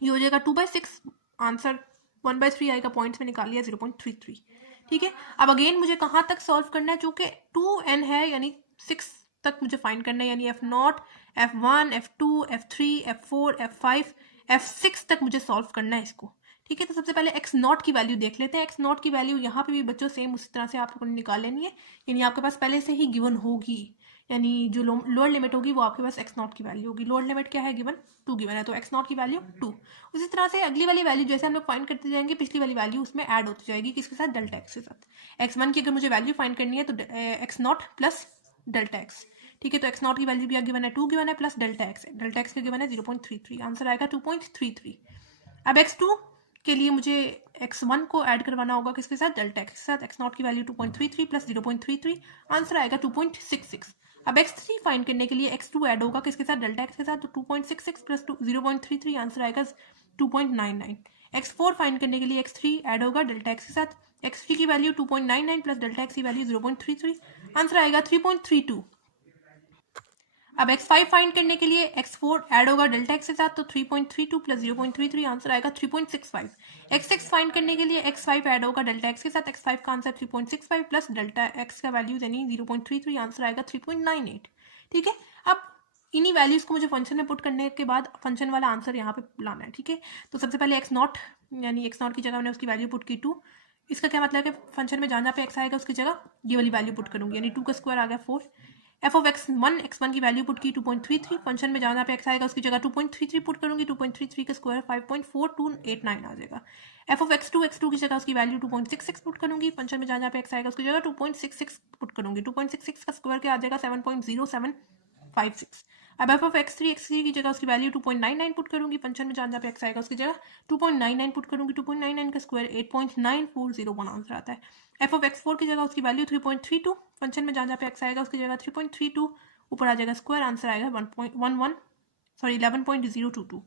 ये हो जाएगा 2/6, आंसर 1/3 आएगा, पॉइंट्स में निकाल लिया 0.33। ठीक है, अब अगेन मुझे कहाँ तक सॉल्व करना है, चूँकि 2n है यानी 6 तक मुझे फाइंड करना है, यानी F0, F1, F2, F3, F4, F5, F6 तक मुझे सॉल्व करना है इसको। ठीक है, तो सबसे पहले x0 की वैल्यू देख लेते हैं। x0 की वैल्यू यहाँ पे भी बच्चों सेम उसी तरह से आप लोगों ने निकाल लेनी है, यानी आपके पास पहले से ही गिवन होगी, यानी जो लोअर लिमिट होगी वो आपके पास x0 की वैल्यू होगी। लोअर लिमिट क्या है, गिवन 2 गिवन है, तो x0 की वैल्यू 2। उसी तरह से अगली वाली वैल्यू जैसे हम लोग फाइंड करते जाएंगे, पिछली वाली वैल्यू उसमें ऐड होती जाएगी, किसके साथ, डेल्टा एक्स के साथ। x1 की अगर मुझे वैल्यू फाइंड करनी है तो x0 प्लस डेल्टा एक्स। ठीक है, तो x0 की वैल्यू भी गिवन है 2 गिवन है, प्लस डेल्टा एक्स का गिवन है 0.33, आंसर आएगा 2.33। अब x2 के लिए मुझे x1 को ऐड करवाना होगा, किसके साथ, डेल्टा एक्स के साथ। x0 की वैल्यू 2.33 प्लस 0.33, आंसर आएगा 2.66। अब x3 फाइंड करने के लिए x2 ऐड होगा, किसके साथ, डेल्टा एक्स के साथ, तो 2.66 प्लस 0.33, आंसर आएगा 2.99। x4 फाइंड करने के लिए x3 ऐड होगा डेल्टा एक्स के साथ, x3 की वैल्यू 2.99 प्लस डेल्टा एक्स की वैल्यू 0.33, आंसर आएगा 3.32। अब x5 फाइंड करने के लिए x4 ऐड होगा डेल्टा एक्स के साथ, तो 3.32 प्लस 0.33, आंसर आएगा 3.65। x6 फाइंड करने के लिए x5 ऐड होगा डेल्टा एक्स के साथ, x5 का आंसर 3.65 प्लस डेल्टा एक्स का वैल्यू यानी 0.33, आंसर आएगा 3.98। ठीक है, अब इन्हीं वैल्यूज को मुझे फंक्शन में पुट करने के बाद फंक्शन वाला आंसर यहाँ पे लाना है। ठीक है, तो सबसे पहले x0 यानी x0 की जगह मैंने उसकी वैल्यू पुट की 2। इसका क्या मतलब है कि फंक्शन में जहाँ पे x आएगा उसकी जगह ये वाली वैल्यू पुट करूँगी, यानी 2 का स्क्वायर आ गया 4। एफ ऑफ x1 की वैल्यू पुट की 2.33, फंक्शन में जहाँ पे x आएगा उसकी जगह 2.33 पुट करूँगी, 2.33 का स्क्वायर 5.4289 आ जाएगा। एफ ऑफ x2 की जगह उसकी वैल्यू 2.66 पुट करूँगी, फंक्शन में जहाँ पे x आएगा उसकी जगह 2.66 पुट करूँगी, 2.66 का स्क्वायर क्या आ जाएगा 7.0756। अब एफ ऑफ x3 की जगह उसकी वैल्यू 2.99 पुट करूँगी, फंक्शन में जहाँ पे x आएगा उसकी जगह 2.99 पुट करूँगी, 2.99 का स्क्वायर 8.9401 आंसर आता है। एफ ऑफ x4 की जगह उसकी वैल्यू 3.32, फंक्शन में जहाँ पे x आएगा उसकी जगह 3.32, ऊपर आ जाएगा स्क्वायर, आंसर आएगा 11.022।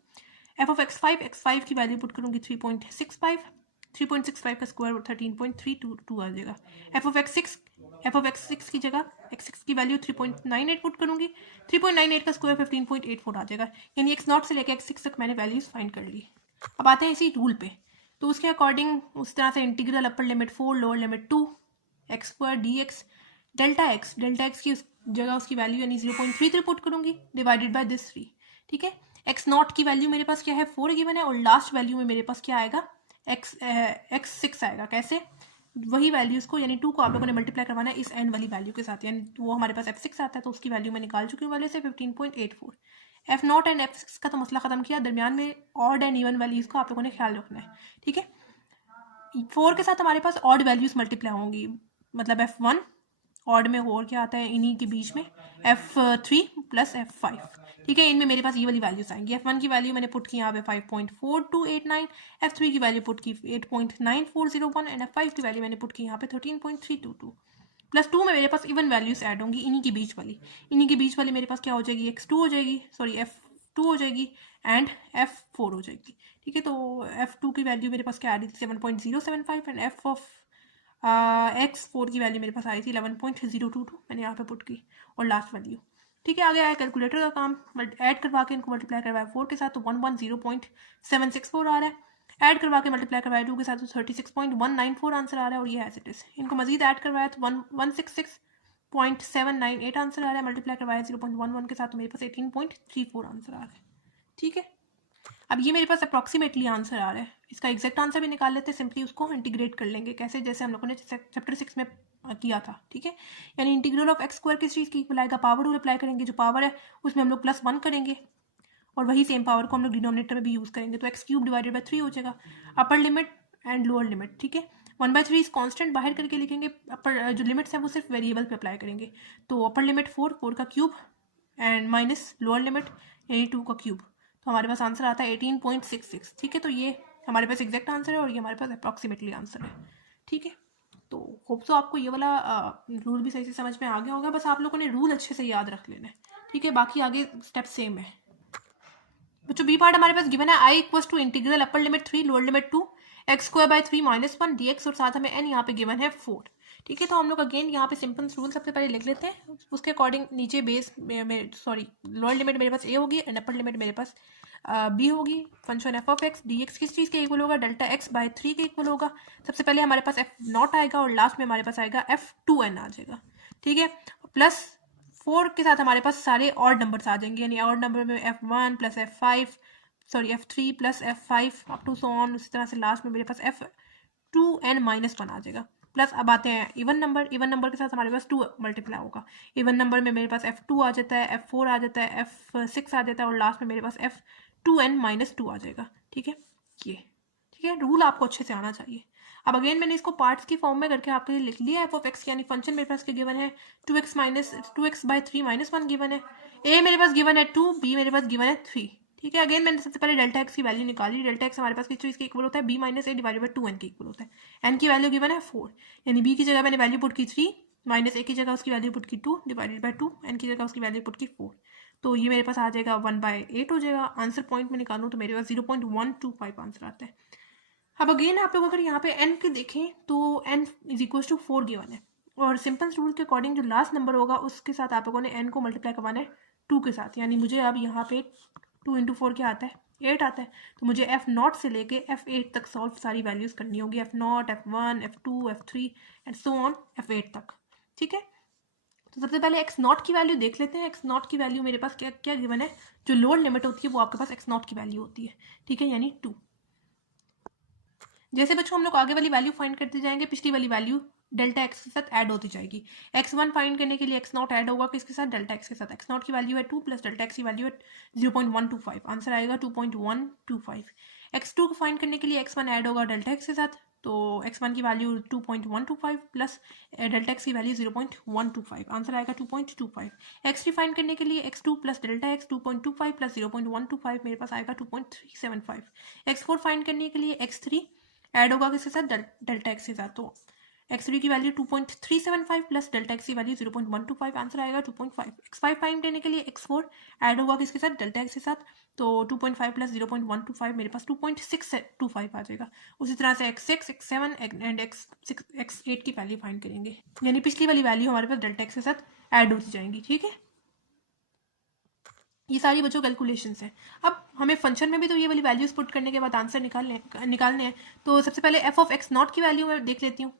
एफ ऑफ x5 की वैल्यू पुट करूँगी 3.65 का स्क्वायर 13.322 आ जाएगा। एफ ऑफ x6 की जगह x6 की वैल्यू 3.98 पुट करूँगी, 3.98 का स्क्वायर 15.84 आ जाएगा, यानी x0 से लेकर x6 तक मैंने वैल्यूज फाइंड कर ली। अब आते हैं इसी रूल पे, तो उसके अकॉर्डिंग उस तरह से integral upper limit 4 lower limit 2 x² dx delta x की जगह उसकी वैल्यू यानी 0.33 पुट करूँगी, डिवाइडेड बाय दिस 3। ठीक है, x0 की वैल्यू मेरे पास क्या है 4 गिवन है, और लास्ट वैल्यू में मेरे पास क्या आएगा x6 आएगा। कैसे, वही वैल्यूज को यानी 2 को आप लोगों ने मल्टीप्लाई करवाना है इस एंड वाली वैल्यू के साथ, यानी वो हमारे पास f6 आता है, तो उसकी वैल्यू मैं निकाल चुकी हूँ वाले से 15.84। f0 एंड f6 का तो मसला खत्म किया, दरमियान में ऑड एंड इवन वैल्यूज को आप लोगों ने ख्याल रखना है। ठीक है, 4 के साथ हमारे पास ऑड वैल्यूज मल्टीप्लाई होंगी, मतलब f1 ऑड में और क्या आता है इन्हीं के बीच में f3 प्लस f5। ठीक है, इनमें मेरे पास ये वाली वैल्यूज आएंगी। f1 की वैल्यू मैंने पुट की यहाँ पे 5.4289, f3 की वैल्यू पुट की 8.9401 एंड f5 की वैल्यू मैंने पुट की यहाँ पे 13.322। प्लस 2 में मेरे पास इवन वैल्यूज ऐड होंगी, इन्हीं के बीच वाली मेरे पास क्या हो जाएगी x2 हो जाएगी, सॉरी f2 हो जाएगी एंड f4 हो जाएगी। ठीक है, तो f2 की वैल्यू मेरे पास क्या आ रही थी 7.075 एंड f ऑफ x4 की वैल्यू मेरे पास आई थी 11.022, मैंने यहाँ पे पुट की, और लास्ट वैल्यू। ठीक है, आगे आया कैलकुलेटर का काम, ऐड करवा के इनको मल्टीप्लाई करवाया 4 के साथ तो 110.764 आ रहा है, ऐड करवा के मल्टीप्लाई करवाया 2 के साथ तो 36.194 आंसर आ रहा है, और ये एज इट इज। इनको मजीद ऐड करवाया तो 166.798 आंसर आ रहा है, मल्टीप्लाई करवाया 0.11 के साथ तो मेरे पास 18.34 आंसर आ रहा है। ठीक है, अब ये मेरे पास अप्रॉक्सीमेटली आंसर आ रहा है, इसका एग्जैक्ट आंसर भी निकाल लेते हैं, सिंपली उसको इंटीग्रेट कर लेंगे, कैसे, जैसे हम लोगों ने चैप्टर 6 में किया था। ठीक है, यानी इंटीग्रल ऑफ x² किस चीज़ की इक्वल आएगा, पावर रूल अप्लाई करेंगे, जो पावर है उसमें हम लोग +1 करेंगे, और वही सेम पावर को हम लोग डिनोमिनेटर में भी यूज़ करेंगे, तो x³ डिवाइडेड बाई 3 हो जाएगा, upper limit and lower limit. ठीक है, 1/3 इस कॉन्स्टेंट बाहर करके लिखेंगे, अपर जो लिमिट्स है वो सिर्फ वेरिएबल पे अप्लाई करेंगे, तो अपर लिमिट 4 का cube and minus lower limit यानी 2 का क्यूब, तो हमारे पास आंसर आता है 18.66। ठीक है, तो ये हमारे पास एग्जैक्ट आंसर है और ये हमारे पास अप्रॉक्सीमेटली आंसर है। ठीक है, तो होप सो आपको ये वाला रूल भी सही से समझ में आ गया होगा, बस आप लोगों ने रूल अच्छे से याद रख लेना है। ठीक है, बाकी आगे स्टेप सेम है बच्चों। बी पार्ट हमारे पास गिवन है i equals to integral upper limit 3 lower limit 2 x² by 3 -1 dx, और साथ हमें n यहाँ पे गिवन है 4। ठीक है, तो हम लोग अगेन यहाँ पे सिंपल रूल सबसे पहले लिख लेते हैं, उसके अकॉर्डिंग नीचे बेस सॉरी लोअर लिमिट मेरे पास ए होगी एंड अपर लिमिट मेरे पास बी होगी। Function F of X D X किस चीज़ के इक्वल होगा, डेल्टा एक्स बाय 3 के इक्वल होगा। सबसे पहले हमारे पास एफ नॉट आएगा और लास्ट में हमारे पास आएगा F2n आ जाएगा। ठीक है, प्लस 4 के साथ हमारे पास सारे ऑड नंबर्स आ जाएंगे, यानी ऑड नंबर में F1 plus F5 sorry F3 plus F5 up to so on. उसी तरह से लास्ट में मेरे पास F2n -1 आ जाएगा। प्लस अब आते हैं इवन नंबर, इवन नंबर के साथ हमारे पास 2 मल्टीप्लाई होगा। इवन नंबर में मेरे पास F2 आ जाता है, F4 आ जाता है, F6 आ जाता है और लास्ट में मेरे पास F2n -2 आ जाएगा। ठीक है, ये ठीक है, रूल आपको अच्छे से आना चाहिए। अब अगेन मैंने इसको पार्ट्स की फॉर्म में करके आपके लिए लिख लिया। एफ ऑफ एक्स यानी फंक्शन मेरे पास के गिवन है 2x बाय 3 -1 गिवन है, ए मेरे पास गिवन है 2, बी मेरे पास गिवन है 3। ठीक है, अगेन मैंने सबसे पहले डेल्टा एक्स की वैल्यू निकाली। डेल्टा एक्स हमारे पास किस चीज़ के इक्वल होता है, b minus A divided by 2n के इक्वल होता है। एन की वैल्यू गिवन है 4, यानी b की जगह मैंने वैल्यू पुट की 3, माइनस ए की जगह उसकी वैल्यू पुट की 2 डिवाइडेड बाई 2, एन की जगह उसकी वैल्यू पुट की 4। तो ये मेरे पास आ जाएगा 1/8 हो जाएगा। आंसर पॉइंट में निकालूँ तो मेरे पास 0.125 आंसर आता है। अब अगेन आप लोग अगर यहाँ पे n की देखें तो n is equal to 4 given है और सिंपल रूल के अकॉर्डिंग जो लास्ट नंबर होगा उसके साथ आप लोगों ने n को मल्टीप्लाई करवाना है 2 के साथ, यानी मुझे अब यहाँ पे 2 × 4 क्या आता है, 8 आता है। तो मुझे F0 से लेके F8 तक सॉल्व सारी वैल्यूज़ करनी होगी, F0, F1, F2, F3 and so on F8 तक। ठीक है, तो सबसे पहले x0 की वैल्यू देख लेते हैं। x0 की वैल्यू मेरे पास क्या क्या गिवन है, जो लोअर लिमिट होती है वो आपके पास x0 की वैल्यू होती है। ठीक है, यानी 2। जैसे बच्चों हम लोग आगे वाली वैल्यू फाइंड करते जाएंगे, पिछली वाली वैल्यू डेल्टा एक्स के साथ ऐड होती जाएगी। x1 फाइंड करने के लिए x0 ऐड होगा किसके साथ, डेल्टा एक्स के साथ। x0 की वैल्यू है 2 प्लस डेल्टा एक्स की वैल्यू है 0.125, आंसर आएगा 2.125। x2 को फाइंड करने के लिए x1 ऐड होगा डेल्टा एक्स के साथ, तो x1 की वैल्यू 2.125 प्लस डेल्टा एक्स की वैल्यू 0.125, आंसर आएगा 2.25। x3 फाइंड करने के लिए x2 plus delta x 2.25 plus 0.125 मेरे पास आएगा 2.375। x4 फाइंड करने के लिए x3 ऐड होगा किसके साथ, डेल्टा एक्स के साथ, तो x3 की वैल्यू 2.375 प्लस डेल्टा एक्स की वैल्यू 0.125, आंसर आएगा 2.5। x5 फाइंड करने के लिए x4 ऐड होगा किसके साथ, डेल्टा एक्स के साथ, तो 2.5 प्लस 0.125 मेरे पास 2.625 आ जाएगा। उसी तरह से x6, x7 एंड x8 की वैल्यू फाइंड करेंगे, यानी पिछली वाली वैल्यू हमारे पास डेल्टा एक्स के साथ ऐड होती जाएंगी। ठीक है, ये सारी बच्चों कैलकुलेशंस हैं। अब हमें फंक्शन में भी तो ये वाली वैल्यूज पुट करने के बाद आंसर निकालने हैं। तो सबसे पहले एफ ऑफ एक्स नॉट की वैल्यू मैं देख लेती हूँ।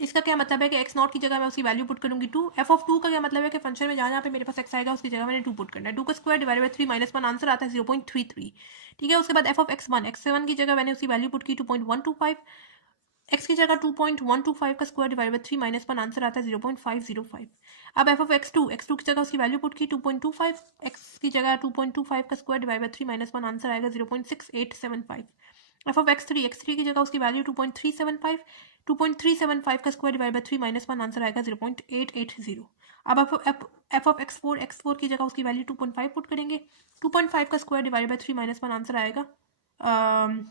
इसका क्या मतलब है कि एक्स नॉट की जगह मैं उसकी वैल्यू पुट करूंगी 2। एफ ऑफ 2 का क्या मतलब है कि फंक्शन में जहाँ पे मेरे पास एक्स आएगा उसकी जगह मैंने 2 पुट करना है। 2 का स्क्वायर डिवाइडेड बाई 3 -1 आंसर आता है 0.33। ठीक है, उसके बाद एफ ऑफ x1 की जगह मैंने उसकी वैल्यू पुट की 2.125, x की जगह 2.125 का स्क्वायर डिवाइड बाई 3 -1 आंसर आता है 0.505। अब एफ ऑफ x2 की जगह उसकी वैल्यू पुट की 2.25, x की जगह 2.25 का स्क्वायर डिवाइड बाई 3 -1 आंसर आएगा 0.6875। एफ ऑफ x3 की जगह उसकी वैल्यू 2.375 का स्क्वायर डिवाइड बाई 3 -1 आंसर आएगा 0.880। अब एफ ऑफ x4 की जगह उसकी वैल्यू 2.5 पुट करेंगे, 2.5 का स्क्वायर डिवाइड बाई 3 -1 आंसर आएगा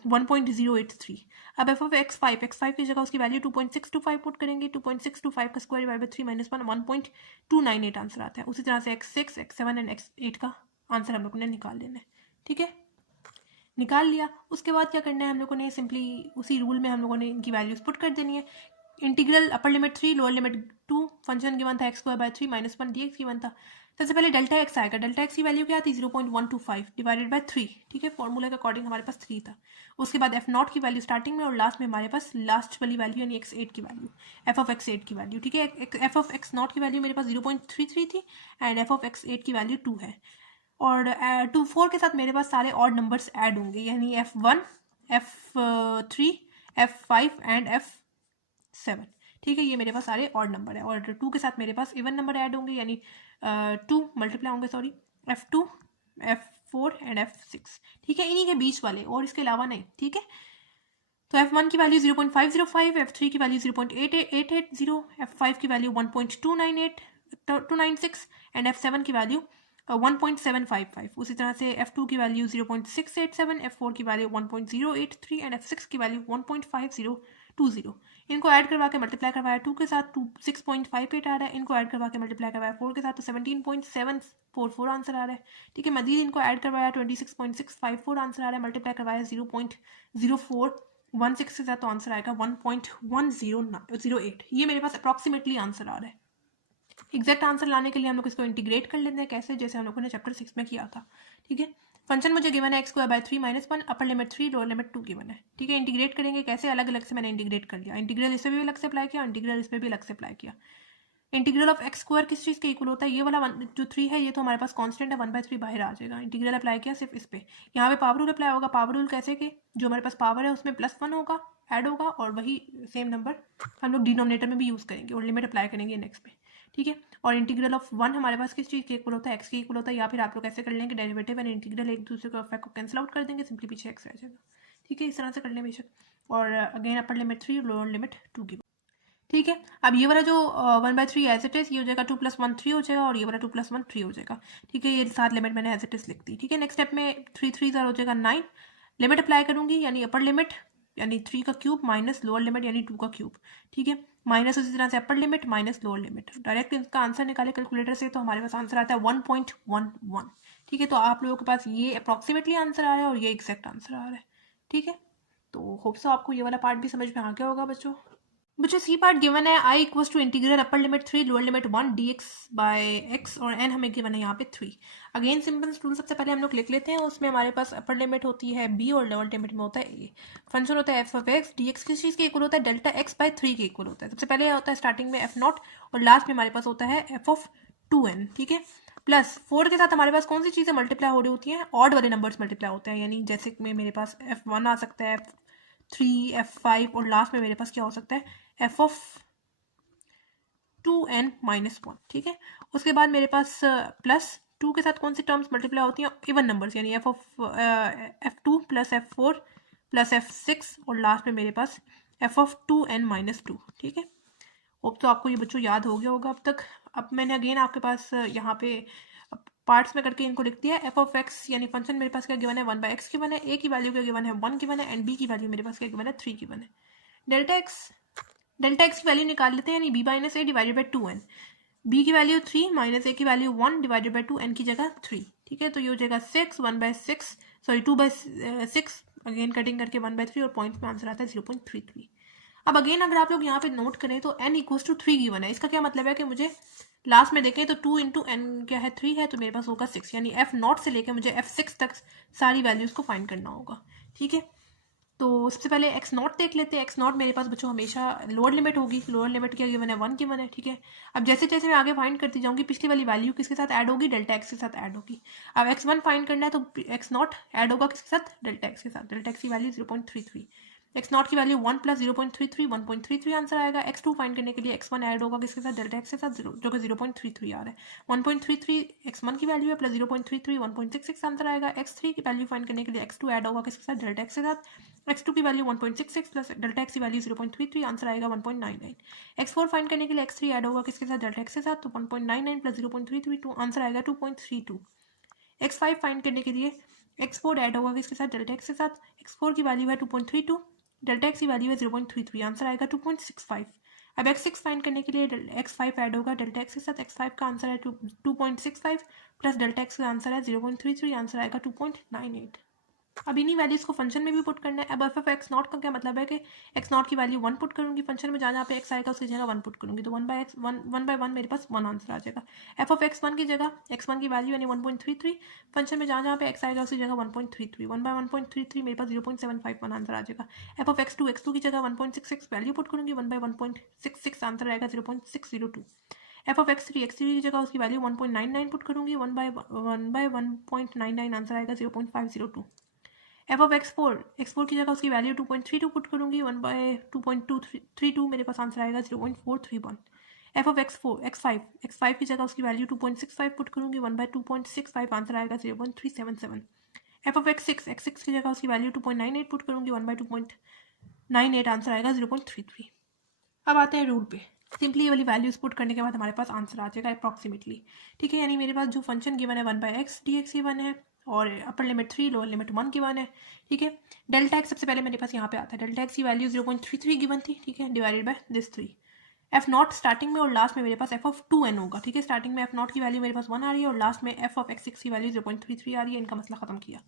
1.083। अब एफ ऑफ x5 की जगह उसकी वैल्यू 2.625 पुट करेंगे, 2.625 का स्क्वायर डिवाइड बाई 3 -1 1.298 आंसर आता है। उसी तरह से x6, x7 एंड x8 का आंसर हम लोगों ने निकाल लेना है। ठीक है, निकाल लिया। उसके बाद क्या करना है, हम लोगों ने सिंपली उसी रूल में हम लोगों ने इनकी वैल्यूज पुट कर देनी है। Integral upper limit 3 lower limit 2, function given था x2/3 -1 dx गिवन था। सबसे पहले डेल्टा एक्स आएगा, डेल्टा एक्स की वैल्यू क्या थी 0.125 डिवाइडेड बाय 3। ठीक है, फॉर्मूला के अकॉर्डिंग हमारे पास 3 था। उसके बाद f0 की वैल्यू स्टार्टिंग में और लास्ट में हमारे पास लास्ट वाली वैल्यू यानी x8 की वैल्यू, एफ ऑफ x8 की वैल्यू। ठीक है, एफ ऑफ x0 की वैल्यू मेरे पास 0.33 थी एंड एफ ऑफ x8 की वैल्यू 2 है और 4 के साथ मेरे पास सारे ऑड नंबर्स ऐड होंगे, यानी f1, f3, f5 and f7। ठीक है, ये मेरे पास सारे ऑड नंबर है और 2 के साथ मेरे पास इवन नंबर ऐड होंगे, यानी 2 मल्टीप्लाई होंगे sorry f2, f4 and f6। ठीक है, इन्हीं के बीच वाले और इसके अलावा नहीं। ठीक है, तो f1 की वैल्यू 0.505, f3 की वैल्यू 0.8880, f5 की वैल्यू 1.296 एंड f7 की वैल्यू 1.755। उसी तरह से f2 की वैल्यू 0.687, f4 की वैल्यू 1.083 एंड f6 की वैल्यू 1.5020। इनको ऐड करवा के मल्टीप्लाई करवाया 2 के साथ 6.58 आ रहा है, इनको ऐड करवा के मल्टीप्लाई करवाया 4 के साथ तो 17.744 आंसर आ रहा है। ठीक है, मजीद इनको ऐड करवाया 26.654 आंसर आ रहा है, मल्टीप्लाई करवाया 0.04 16 के साथ तो आंसर आएगा 1.1008। ये मेरे पास अप्रॉक्सीमेटली आंसर आ रहा है। एग्जैक्ट आंसर लाने के लिए हम लोग इसको इंटीग्रेट कर लेते हैं, कैसे, जैसे हम लोगों ने चैप्टर 6 में किया था। ठीक है, फंक्शन मुझे गिवन है x²/3 - 1, अपर लिमिट 3 लोअर लिमिट 2 गिवन है। ठीक है, इंटीग्रेट करेंगे कैसे, अलग अलग से मैंने इंटीग्रेट कर लिया। इंटीग्रल इस पर भी अलग से अप्लाई किया, इंटीग्रल इस पर भी अलग से अप्लाई किया। इंटीग्रल ऑफ x² किस चीज़ के इक्वल होता है, ये वाला जो 3 है ये तो हमारे पास कांस्टेंट है, 1/3 बाहर आ जाएगा। इंटीग्रल अप्लाई किया सिर्फ इस पे। यहाँ पे पावर रूल अप्लाई होगा। पावर रूल कैसे कि जो हमारे पास पावर है उसमें +1 होगा, ऐड होगा, और वही सेम नंबर हम लोग डिनोमिनेटर में भी यूज़ करेंगे और लिमिट अप्लाई करेंगे नेक्स्ट पे। ठीक है, और इंटीग्रल ऑफ 1 हमारे पास किस चीज़ के इक्वल होता है, x के इक्वल होता है। या फिर आप लोग ऐसे कर लेंगे, डेरिवेटिव एंड इंटीग्रल एक दूसरे को इफेक्ट को कैंसिल आउट कर देंगे, सिंपली पीछे x रह जाएगा। ठीक है, इस तरह से कर लें बेशक। और अगेन अपर लिमिट 3 लोअर लिमिट 2 की। ठीक है, अब ये वाला जो 1/3 एज इट इज ये हो जाएगा, 2 + 1 3 हो जाएगा, और ये वाला 2 + 1 3 हो जाएगा। ठीक है, ये सात लिमिट मैंने एज इट इज लिख दी। ठीक है, नेक्स्ट स्टेप में 3 3 हो जाएगा 9। लिमिट अप्लाई करूंगी, यानी अपर लिमिट यानी 3 का क्यूब माइनस लोअर लिमिट यानी 2 का क्यूब। ठीक है, माइनस उसी तरह से अपर limit minus lower limit. Direct इसका आंसर निकाले कैलकुलेटर से तो हमारे पास आंसर आता है 1.11। ठीक है, तो आप लोगों के पास ये अप्रॉक्सीमेटली आंसर आ रहा है और ये एग्जैक्ट आंसर आ रहा है। ठीक है, तो होप सो आपको ये वाला पार्ट भी समझ में आ गया होगा बच्चों। सी पार्ट गिवन है i equals to integral upper limit 3 lower limit 1 dx/x, और n हमें गिवन है यहाँ पे 3। अगेन सिंपल रूल सबसे पहले हम लोग लिख लेते हैं। उसमें हमारे पास अपर लिमिट होती है b और लोअर लिमिट में होता है a। फंक्शन होता है f(x), dx किस चीज़ के इक्वल होता है, डेल्टा x/3 के इक्वल होता है। सबसे पहले होता है स्टार्टिंग में f0 और लास्ट में हमारे पास होता है f(2n). ठीक है, प्लस 4 के साथ हमारे पास कौन सी चीज़ें मल्टीप्लाई हो रही होती हैं, ऑड वाले नंबर्स मल्टीप्लाई होते हैं। यानी जैसे में मेरे पास f1 आ सकता है, f3, f5, और लास्ट में मेरे पास क्या हो सकता है, f(2n - 1). ठीक है, उसके बाद मेरे पास प्लस 2 के साथ कौन सी टर्म्स मल्टीप्लाई होती हैं, इवन नंबर्स, यानी f2 + f4 + f6, और लास्ट में मेरे पास f(2n - 2). ठीक है, अब तो आपको ये बच्चों याद हो गया होगा अब तक। अब मैंने अगेन आपके पास यहाँ पे पार्ट्स में करके इनको लिख दिया है। f(x) यानी फंक्शन मेरे पास क्या गिवन है, 1/x गिवन है, a की वैल्यू क्या गिवन है, 1 गिवन है, एंड b की वैल्यू मेरे पास क्या गिवन है, 3 गिवन है। डेल्टा x की वैल्यू निकाल लेते हैं, यानी b - a / 2n। b की वैल्यू 3 माइनस a की वैल्यू 1 / 2, n की जगह 3। ठीक है, तो ये हो जाएगा 6 1/6 सॉरी 2/6। अगेन कटिंग करके 1/3 और पॉइंट में आंसर आता है 0.33। अब अगेन अगर आप लोग यहाँ पे नोट करें तो n इक्वल्स टू 3 गिवन है। इसका क्या मतलब है कि मुझे लास्ट में देखें तो 2 × n क्या है, 3 है, तो मेरे पास होगा 6। यानी f0 से लेकर मुझे f6 तक सारी वैल्यूज़ को फाइंड करना होगा। ठीक है, तो सबसे पहले x0 देख लेते हैं। x0 मेरे पास बच्चों हमेशा लोअर लिमिट होगी। लोअर लिमिट क्या गिवन है, 1 गिवन है। ठीक है, अब जैसे जैसे मैं आगे फाइंड करती जाऊंगी पिछली वाली वैल्यू किसके साथ ऐड होगी, डेल्टा x के साथ ऐड होगी। अब x1 फाइंड करना है तो x0 ऐड होगा किसके साथ, डेल्टा x के साथ। डेल्टा x की वैल्यू 0.33, x0 की वैल्यू 1 + 0.33 1.33 आंसर आएगा। x2 फाइंड करने के लिए x1 ऐड होगा किसके साथ, डेल्टा x के साथ, जो कि 0.33 आ रहा है। 1.33 x1 की वैल्यू है, प्लस 0.33 1.66 आंसर आएगा। x3 की वैल्यू फाइंड करने के लिए x2 ऐड होगा किसके साथ, डेल्टा x के साथ। x2 की वैल्यू 1.66 प्लस डेल्टा x की वैल्यू 0.33 आंसर आएगा 1.99। x4 फाइंड करने के लिए x3 ऐड होगा किसके साथ, डेल्टा x के साथ, तो 1.99 प्लस 0.33 आंसर आएगा 2.32। x5 फाइंड करने के लिए x4 ऐड होगा किसके साथ, डेल्टा x के साथ। x4 की वैल्यू है 2.32, डेल्टा x की वैल्यू है 0.33 आंसर आएगा 2.65। अब x6 फाइंड करने के लिए x5 ऐड होगा डेल्टा x के साथ। x5 का आंसर है 2.65 प्लस डेल्टा x का आंसर है 0.33 आंसर आएगा 2.98। अब इन्हीं वैल्यूज़ को फंक्शन में भी पुट करना है। अब f(x0) का क्या मतलब है कि x0 की वैल्यू 1 पुट करूंगी फंक्शन में, जहाँ पे x आएगा उसकी जगह 1 पुट करूंगी, तो 1/1 मेरे पास 1 आंसर आ जाएगा। f(x1) की जगह x1 की वैल्यू यानी 1.33, फंक्शन में जहाँ पे x आएगा उसकी जगह 1.33, 1/1.33 मेरे पास 0.751 आंसर आ जाएगा। f(x2) की जगह 1.66 वैल्यू पुट करूंगी, 1/1.66 आंसर आएगा 0.602। f(x3) की जगह उसकी वैल्यू 1.99 पुट करूंगी, 1/1.99 आंसर आएगा 0.502। f(x4) की जगह उसकी वैल्यू 2.32 पुट करूंगी, 1/2.232 मेरे पास आंसर आएगा 0.431। x5 की जगह उसकी वैल्यू 2.65 पुट करूंगी, 1/2.65 आंसर आएगा 0.377। f(x6) की जगह उसकी वैल्यू 2.98 पुट करूंगी, 1/2.98 आंसर आएगा 0.33। अब आते हैं रूल पे। सिंपली ये वाली वैल्यूज पुट करने के बाद हमारे पास आंसर आ जाएगा अप्रॉक्सीमेटली। ठीक है, यानी मेरे पास जो फंक्शन गिवन है 1/x dx गिवन है, और अपर लिमिट 3 लोअर लिमिट 1 गिवन है। ठीक है, डेल्टा एक्स सबसे पहले मेरे पास यहाँ पे आता है। डेल्टा एक्स की वैल्यू 0.33 गिवन थी। ठीक है, divided by this 3। f0 starting में और लास्ट में मेरे पास f(2n) होगा। ठीक है, स्टार्टिंग में f0 की वैल्यू मेरे पास 1 आ रही है और लास्ट में f(x6) की वैल्यू 0.33 आ रही है। इनका मसला खत्म किया।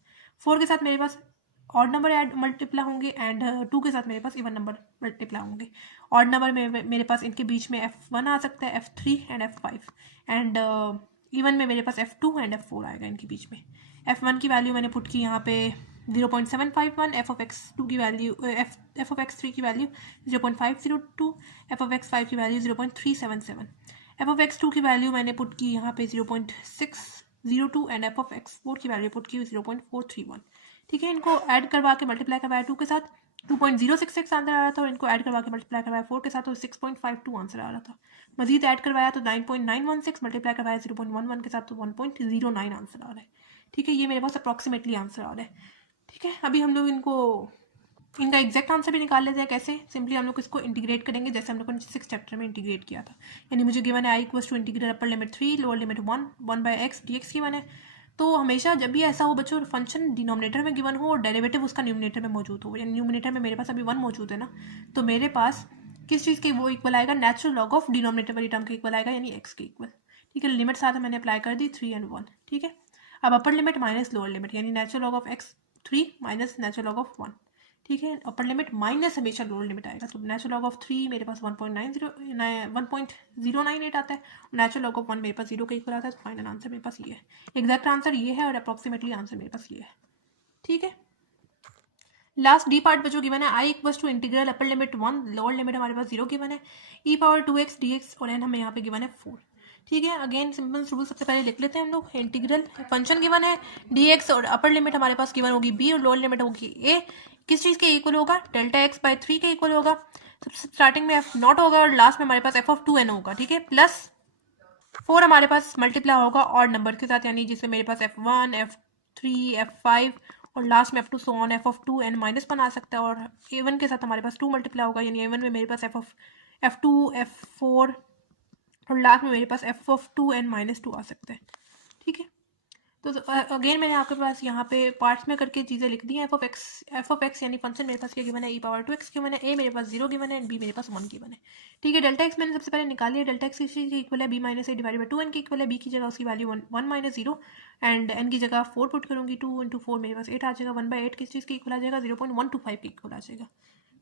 4 के साथ मेरे पास ऑड नंबर ऐड मल्टीप्लाई होंगे एंड 2 के साथ मेरे पास इवन नंबर मल्टीप्लाई होंगे। ऑड नंबर में मेरे पास इनके बीच में F1 आ सकता है, F3 and F5 and even में मेरे पास F2 एंड F4 आएगा इनके बीच में। F1 की वैल्यू मैंने पुट की यहाँ पे 0.751, f(x2) की वैल्यू f(x3) की वैल्यू 0.502, f(x5) की वैल्यू 0.377, f(x2) की वैल्यू मैंने पुट की यहाँ पे 0.602 एंड f(x4) की वैल्यू पुट की 0.431। ठीक है, इनको ऐड करवा के मल्टीप्लाई करवाया 2 के साथ 2.066 आंसर आ रहा था और इनको ऐड करवा के मल्टीप्लाई करवाया 4 के साथ तो 6.52 आंसर आ रहा था। मजीद ऐड करवाया तो 9.916, मल्टीप्लाई करवाया 0.11 के साथ तो 1.09 आंसर आ रहा है। ठीक है, ये मेरे पास अप्रॉक्सीमेटली आंसर आ रहा है। ठीक है, अभी हम लोग इनका एग्जैक्ट आंसर भी निकाल लेते हैं। कैसे? सिंपली हम लोग इसको इंटीग्रेट करेंगे जैसे हम लोग ने 6 चैप्टर में इंटीग्रेट किया था। यानी मुझे गिवन है i integral upper limit 3 lower limit 1/x dx given है। तो हमेशा जब भी ऐसा हो बच्चों, फंक्शन डिनोमिनेटर में गिवन हो और डेरिवेटिव उसका न्यूमिनेटर में मौजूद हो, यानी न्यूमिनेटर में मेरे पास अभी 1 मौजूद है ना, तो मेरे पास किस चीज़ के वो इक्वल आएगा, नेचुरल लॉग ऑफ डिनोमिनेटर वाली टर्म के इक्वल आएगा, यानी x के इक्वल। ठीक है, लिमिट साथ मैंने अप्लाई कर दी 3 and 1। ठीक है, अब upper limit minus lower limit, यानी natural log of x3 minus natural log of 1। ठीक है, अपर लिमिट माइनस हमेशा लोअर लिमिट आएगा, तो नेचुरल लॉग ऑफ 3 मेरे पास 1.098 आता है, नेचुरल लॉग ऑफ 1 मेरे पास 0 के इक्वल आता है। तो फाइनल आंसर मेरे पास ये है, एग्जैक्ट आंसर ये है और अप्रॉक्सीमेटली आंसर मेरे पास ये है। ठीक है, लास्ट डी पार्ट बच्चों गिवन है i integral upper limit 1 lower limit हमारे पास 0 गिवन है, e⁻2x dx और n हमें यहाँ पे गिवन है 4। ठीक है, अगेन सिंपल रूल सबसे पहले लिख लेते हैं हम लोग। इंटीग्रल फंक्शन गिवन है dx और अपर लिमिट हमारे पास गिवन होगी b और लोअर लिमिट होगी a। किस चीज़ के इक्वल होगा? Δx/3 के इक्वल होगा। सबसे स्टार्टिंग में f0 होगा और लास्ट में हमारे पास f(2n) होगा। ठीक है, प्लस 4 हमारे पास मल्टीप्लाई होगा ऑड नंबर के साथ, यानी जिसमें मेरे पास f1 f3 f5 और लास्ट में f2 सो ऑन f(2n) -1 आ सकता है, और a1 के साथ हमारे पास 2 मल्टीप्लाई होगा, यानी a1 में मेरे पास f2 f4 और लास्ट में मेरे पास f(2n) -2 आ सकता है। ठीक है, तो अगेन मैंने आपके पास यहाँ पे पार्ट्स में करके चीज़ें लिख दी हैं। f(x) यानी फंक्शन मेरे पास क्या गिवन है, e⁻2x गिवन है, a मेरे पास 0 गिवन है एंड b मेरे पास 1 गिवन है। ठीक है, Δx मैंने सबसे पहले निकाली है। Δx किस चीज़ के इक्वल है, b - a divided by 2n के इक्वल है। b की जगह उसकी वैल्यू 1 - 0 एंड n की जगह 4 पुट करूँगी, 2 × 4 मेरे पास 8 आ जाएगा। 1/8 किस चीज़ के इक्वल आ जाएगा, 0.125 के इक्वल आ जाएगा।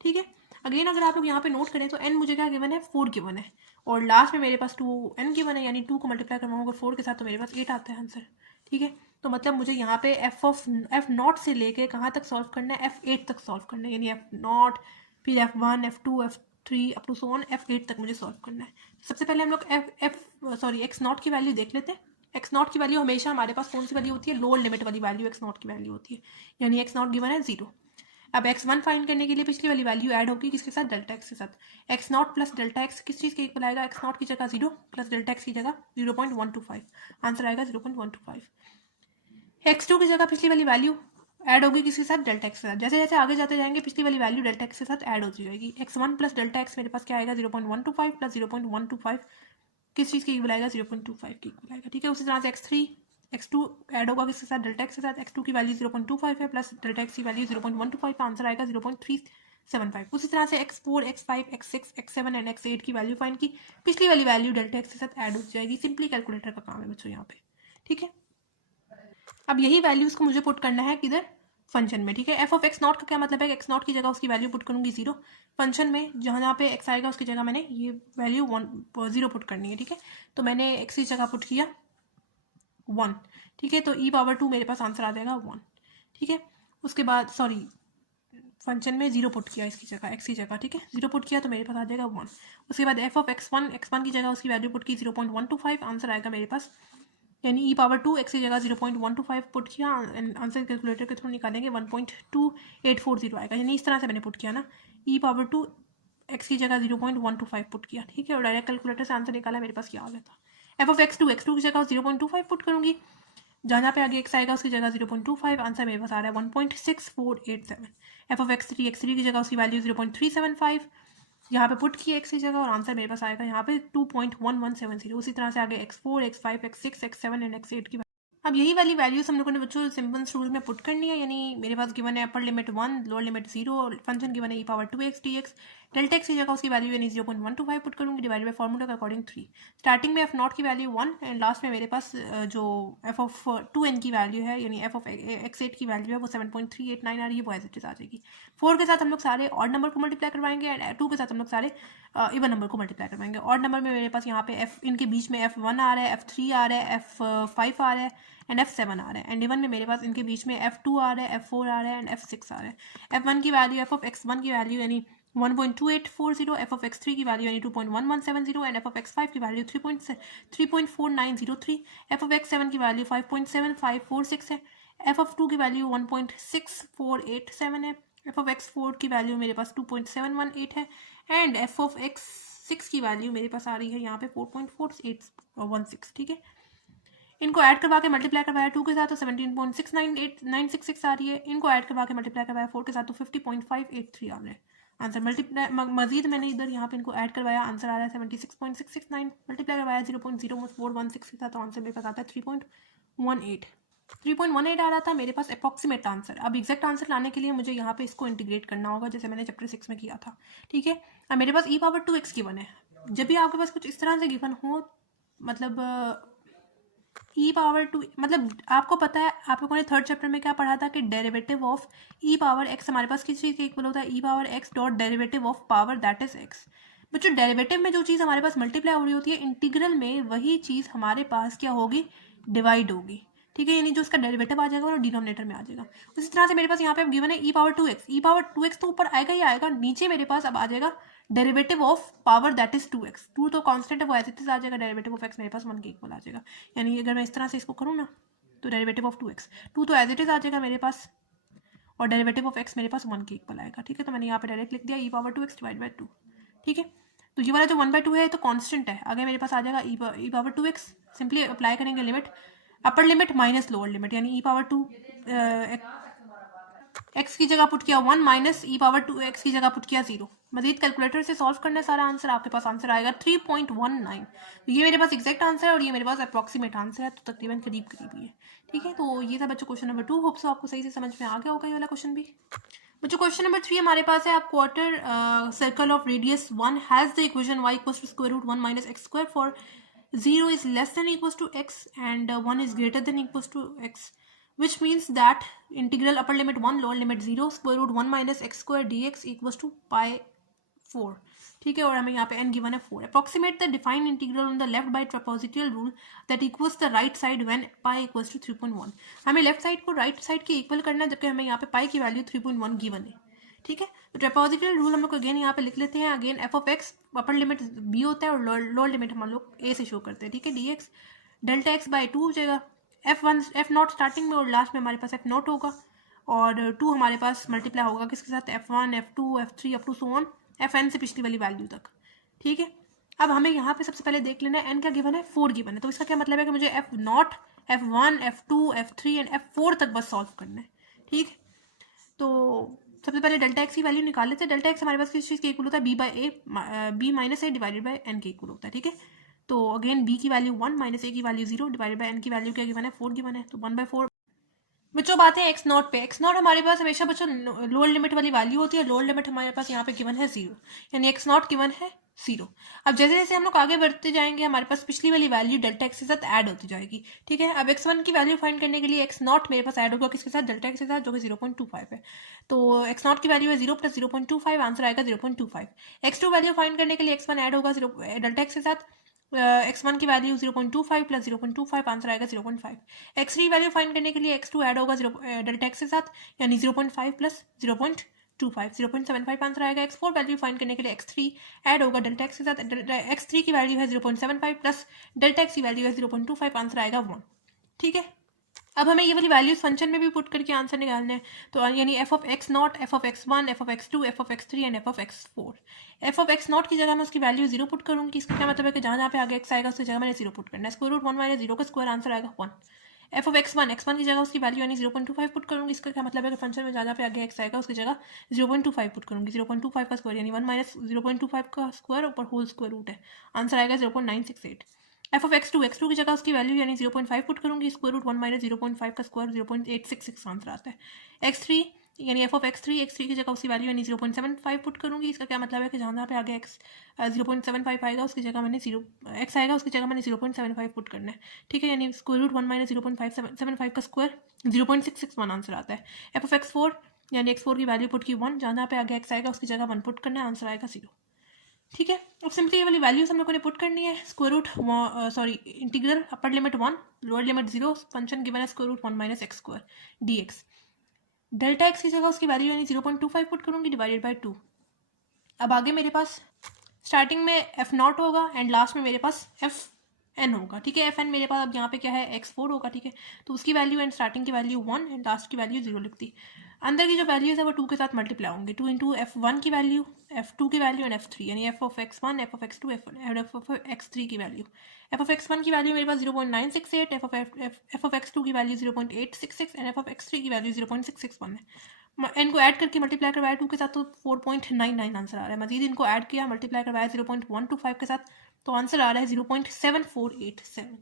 ठीक है, अगेन अगर आप लोग यहाँ पे नोट करें तो n मुझे क्या गिवन है, 4 गिवन है और लास्ट में मेरे पास 2n गिवन है, यानी 2 को मल्टीप्लाई करवाऊंगा 4 के साथ तो मेरे पास 8 आता है आंसर। ठीक है, तो मतलब मुझे यहाँ पे f0 से लेके कहाँ तक सॉल्व करना है, f8 तक सॉल्व करना है, यानी f0 फिर f1 f2 f3 up to so on f8 तक मुझे सॉल्व करना है। सबसे पहले हम लोग x0 की वैल्यू देख लेते हैं। x0 की वैल्यू हमेशा हमारे पास कौन सी वैल्यू होती है, लोअर लिमिट वाली वैल्यू x0 की वैल्यू होती है, यानी x0 गिवन है 0। अब x1 फाइंड करने के लिए पिछली वाली वैल्यू ऐड होगी किसके साथ, Δx के साथ। x0 प्लस Δx किस चीज़ के इक्वल आएगा, x0 की जगह 0 प्लस Δx की जगह 0.125, आंसर आएगा 0.125। x2 की जगह पिछली वाली वैल्यू ऐड होगी किसके साथ, Δx के साथ। जैसे जैसे आगे जाते जाएंगे पिछली वाली वैल्यू Δx के साथ ऐड होती जाएगी। x1 प्लस Δx मेरे पास क्या आएगा, 0.125 प्लस 0.125 किस चीज़ के इक्वल आएगा, 0.25 के इक्वल आएगा। ठीक है, उसी तरह से x2 ऐड होगा किसके साथ, Δx के साथ। x2 की वैल्यू 0.25 है प्लस Δx की वैल्यू 0.125, आंसर आएगा 0.375। उसी तरह से x4 x5 x6 x7 and x8 की वैल्यू फाइंड की, पिछली वाली वैल्यू Δx के साथ ऐड हो जाएगी। सिंपली कैलकुलेटर का काम है बच्चों यहाँ पे। ठीक है, अब यही वैल्यूज को मुझे पुट करना है किधर, फंक्शन में। ठीक है, f(x0) का क्या मतलब है, x0 की जगह उसकी वैल्यू पुट करूंगी 0, फंक्शन में जहाँ पे x आएगा उसकी जगह मैंने ये वैल्यू 0 पुट करनी है। ठीक है, तो मैंने x की जगह पुट किया 1। ठीक है, तो e⁻2 मेरे पास आंसर आ जाएगा 1। ठीक है, उसके बाद फंक्शन में 0 पुट किया इसकी जगह, x की जगह। ठीक है, 0 पुट किया तो मेरे पास आ जाएगा 1। उसके बाद f(x1) की जगह उसकी वैल्यू पुट की 0.125, आंसर आएगा मेरे पास, यानी e⁻2 x की जगह 0.125 पुट किया, आंसर कैलकुलेटर के थ्रू निकालेंगे 1.2840 आएगा, यानी इस तरह से मैंने पुट किया ना, e⁻2 x की जगह 0.125 पुट किया। ठीक है, और डायरेक्ट कैलकुलेटर से आंसर निकाला, मेरे पास ये आ गया था। f(x2) की जगह 0.25 पुट करूंगी, जहाँ पे आगे x आएगा उसकी जगह 0.25, आंसर मेरे पास आ रहा है 1.6487। f(x3) की जगह उसकी वैल्यू 0.375, यहाँ पे पुट किया x की जगह और आंसर मेरे पास आएगा यहाँ पे 2.1170। उसी तरह से आगे x4 x5 x6 x7 and x8 की। अब यही वाली वैल्यूज हम लोगों ने बच्चों सिंपल रूल में पुट करनी है, यानी मेरे पास गिवन है upper limit 1 lower limit 0, function given है e⁻2x dx, डेल्टा एक्स की जगह उसकी वैल्यू यानी 0.125 पुट करूँगी डिवाइड बाई फॉर्मूला के अकॉर्डिंग 3। स्टार्टिंग में एफ नॉट की वैल्यू 1 एंड लास्ट में मेरे पास जो एफ ऑफ 2n की वैल्यू है यानी एफ ऑफ x8 की वैल्यू है वो 7.389 आ रही है, वो एज इट इज आ जाएगी। 4 के साथ हम लोग सारे ऑड नंबर को मल्टीप्लाई करवाएंगे एंड 2 के साथ हम लोग सारे इवन नंबर को मल्टीप्लाई करवाएंगे। ऑड नंबर में मेरे पास यहाँ पे एफ इनके बीच में F1 आ रहा है, F3 आ रहा है, F5 आ रहा है एंड F7 आ रहा है एंड इवन में मेरे पास इनके बीच में F2 आ रहा है, F4 आ रहा है एंड F6 आ रहा है। F1 की वैल्यू एफ ऑफ x1 की वैल्यू यानी 1.2840, एफ ऑफ x3 की वैल्यू यानी 2.1170 एंड एफ ऑफ x5 की वैल्यू 3.4903, एफ ऑफ x7 की वैल्यू 5.7546 है, एफ ऑफ 2 की वैल्यू 1.6487 है, एफ ऑफ x4 की वैल्यू मेरे पास 2.718 है एंड एफ ऑफ x6 की वैल्यू मेरे पास आ रही है यहाँ पे 4.4816। ठीक है, इनको ऐड करवा के मल्टीप्लाई करवाया 2 के साथ तो 17.698966 आ रही है, इनको ऐड करवा के मल्टीप्लाई करवाया 4 के साथ तो 50.583 आ रहा है आंसर। मजीद मैंने इधर यहाँ पे इनको ऐड करवाया, आंसर आ रहा है 76.669, मल्टीप्लाई करवाया 0.0416 के साथ तो आंसर मेरे पास आता है 3.18 आ रहा था मेरे पास अप्रॉक्सीमेट आंसर। अब एग्जैक्ट आंसर लाने के लिए मुझे यहाँ पे इसको इंटीग्रेट करना होगा जैसे मैंने चैप्टर 6 में किया था। ठीक है, अब मेरे पास e⁻2x गिवन है। जब भी आपके पास कुछ इस तरह से गिवन हो मतलब e⁻2 मतलब आपको पता है आप लोगों ने थर्ड चैप्टर में क्या पढ़ा था कि डेरिवेटिव ऑफ e⁻x हमारे पास किस चीज़ का इक्वल होता है e⁻x dot derivative of power that is x। बच्चों डेरिवेटिव में जो चीज़ हमारे पास मल्टीप्लाई हो रही होती है इंटीग्रल में वही चीज़ हमारे पास क्या होगी, डिवाइड होगी। ठीक है, यानी जो उसका डेरिवेटिव आ जाएगा और डिनोमिनेटर में आ जाएगा। उसी तरह से मेरे पास यहाँ पे गिवन है e⁻2x तो ऊपर आएगा ही आएगा, नीचे मेरे पास अब आ जाएगा derivative of power that is 2x। 2 तो कांस्टेंट है वो ऐसे आ जाएगा, डेरिवेटिव ऑफ x मेरे पास 1 के इक्वल आ जाएगा। यानी अगर मैं इस तरह से इसको करूँ ना तो डेरिवेटिव ऑफ 2x 2 तो एज इट इज आ जाएगा मेरे पास और डेरिवेटिव ऑफ x मेरे पास 1 के इक्वल आएगा। ठीक है, तो मैंने यहाँ पे डायरेक्ट लिख दिया e⁻2x डिवाइड बाई 2। ठीक है, तो ये वाला जो 1/2 है तो कांस्टेंट है, आगे मेरे पास आ जाएगा e⁻2x। सिंपली अप्लाई करेंगे लिमिट, अपर लिमिट माइनस लोअर लिमिट, यानी e⁻2 x की जगह पुट किया 1 माइनस e⁻2x की जगह पुट किया 0। मजीद कैलकुलेटर से सॉल्व करना है सारा आंसर, आपके पास आंसर आएगा 3.19। तो ये मेरे पास एग्जैक्ट आंसर है और ये मेरे पास अप्रॉक्सीमेट आंसर है, तो तकरीबन करीब करीब ही है। ठीक है, तो ये था बच्चों क्वेश्चन नंबर 2। होप सो आपको सही से समझ में आ गया होगा ये वाला क्वेश्चन भी। बच्चों क्वेश्चन नंबर 3 हमारे पास है, आप quarter circle of radius 1 has the equation y equals to square root 1 minus x square for 0 is less than equals to x and 1 is greater than equals to x, which means that integral upper limit 1 lower limit 0 square root 1 minus x square dx equals to pi 4। ठीक है, और हमें यहाँ पे n given है 4। Approximate the defined integral on the left by trapezoidal rule that equals the right side when pi equals to 3.1। हमें left side को right side के इक्वल करना है जबकि हमें यहाँ पे पाई की वैल्यू 3.1 गिवन है। ठीक है, तो ट्रेपेजोइडल रूल हम लोग अगेन यहाँ पे लिख लेते हैं। Again F of x upper limit b होता है और लोअर लिमिट हम लोग a से शो करते हैं। ठीक है, dx डेल्टा x बाई 2 हो जाएगा, f0 स्टार्टिंग में और लास्ट में हमारे पास f0 होगा और 2 हमारे पास मल्टीप्लाई होगा किसके साथ, f1 f2 f3 up to so on fn से पिछली वाली वैल्यू तक। ठीक है, अब हमें यहाँ पे सबसे पहले देख लेना है n क्या गिवन है, 4 गिवन है। तो इसका क्या मतलब है कि मुझे f0 f1 f2 f3 and f4 तक बस सॉल्व करना है। ठीक, तो सबसे पहले डेल्टा एक्स की वैल्यू निकाल लेते हैं। डेल्टा एक्स हमारे पास किस चीज़ के इक्वल होता है, b minus a divided by n के इक्वल होता है। ठीक है, तो अगेन b की वैल्यू 1 माइनस a की वैल्यू 0 डिवाइडेड बाय n की वैल्यू क्या गिवन है, 4 गिवन है, तो 1/4। बच्चों बात है x0 पे। x0 हमारे पास हमेशा बच्चों लोअर लिमिट वाली वैल्यू होती है। लोअर लिमिट हमारे पास यहाँ पे गिवन है 0, यानी x0 गिवन है 0। अब जैसे जैसे हम लोग आगे बढ़ते जाएंगे हमारे पास पिछली वाली वैल्यू डेल्टा एक्स के साथ ऐड होती जाएगी। ठीक है, अब x1 की वैल्यू फाइंड करने के लिए x0 मेरे पास ऐड होगा किसके साथ, डेल्टा एक्स के साथ, जो कि 0.25 है। तो x0 की वैल्यू है 0 प्लस 0.25, आंसर आएगा 0.25। x2 वैल्यू फाइंड करने के लिए x1 ऐड होगा डेल्टा एक्स के साथ, x1 की वैल्यू 0.25 प्लस 0.25, आंसर आएगा 0.5। x3 वैल्यू फाइंड करने के लिए x2 ऐड होगा डेल्टा एक्स के साथ, यानी 0.5 प्लस 0.25 0.75, आंसर आएगा। x4 वैल्यू फाइंड करने के लिए x3 ऐड होगा डेल्टा एक्स के साथ, x3 की वैल्यू है 0.75 प्लस डेल्टा एक्स की वैल्यू है 0.25, आंसर आएगा 1। ठीक है, अब हमें ये वाली वैल्यूज फंक्शन में भी पुट करके आंसर निकालना है। तो यानी F of x0, F of x1, F of x2, F of x3 and F of x4। F of x0 की जगह मैं उसकी वैल्यू 0 पुट करूँगी। इसका क्या मतलब है कि जहाँ जहाँ पे आगे x आएगा उसकी जगह मैंने 0 पुट करना है। स्क्वायर रूट 1 माइनस 0 का स्क्वायर, आंसर आएगा 1। एफ ऑफ x1 की जगह उसकी वैल्यू यानी 0.25 पुट करूँगी। इसका क्या मतलब है कि फंक्शन में जहाँ पे आगे x आएगा उसकी जगह 0.25 पुट करूँगी। 0.25 का स्क्वायर यानी 1 माइनस 0.25 का स्क्वायर ऊपर होल स्क्वायर रूट है, आंसर आएगा 0.968। एफ ऑफ x2 की जगह उसकी वैल्यू यानी 0.5 पुट करूँगी। स्क्वायर रूट 1 माइनस 0.5 का स्क्वायर 0.866, आंसर आता है। x3 यानी एफ ऑफ x3 की जगह उसकी वैल्यू यानी 0.75 पुट करूँगी। इसका क्या मतलब है कि जहाँ पे आगे x 0.75 आएगा उसकी जगह मैंने x आएगा उसकी जगह मैंने 0.75 पुट करना है। ठीक है, यानी स्क्वायर रूट 1 माइनस 0.575 का स्क्वायर 0.661 आंसर आता है। एफ ऑफ x4 यानी x4 की वैल्यू पुट की 1, जहाँ पे आगे x आएगा उसकी जगह 1 पुट करना है, आंसर आएगा 0। ठीक है, अब सिंपली ये वाली वैल्यूज हम लोगों ने पुट करनी है। Square root integral upper limit 1 lower limit 0, function given है square root 1 minus x square dx। Delta x की जगह उसकी वैल्यू यानी 0.25 पुट करूँगी डिवाइडेड बाई 2। अब आगे मेरे पास स्टार्टिंग में एफ नॉट होगा एंड लास्ट में मेरे पास एफ एन होगा। ठीक है, एफ एन मेरे पास अब यहाँ पे क्या है x4 होगा। ठीक है, तो उसकी वैल्यू एंड स्टार्टिंग की वैल्यू 1 एंड लास्ट की वैल्यू 0 लिखती। अंदर की जो वैल्यूज है वो 2 के साथ मल्टीप्लाई होंगे। 2 इंटू f1 की वैल्यू, f2 की वैल्यू एंड f3, यानी f of x1 f of x2 f of x3 की वैल्यू। f ऑफ x1 की वैल्यू मेरे पास 0.968, f ऑफ x2 की value 0.866 and f of x3 की वैल्यू 0.661 है। इनको ऐड करके मल्टीप्लाई करवाया 2 के साथ तो 4.99 आंसर आ रहा है। मजीद इनको ऐड किया मल्टीप्लाई करवाया 0.125 के साथ तो आंसर आ रहा है 0.7487।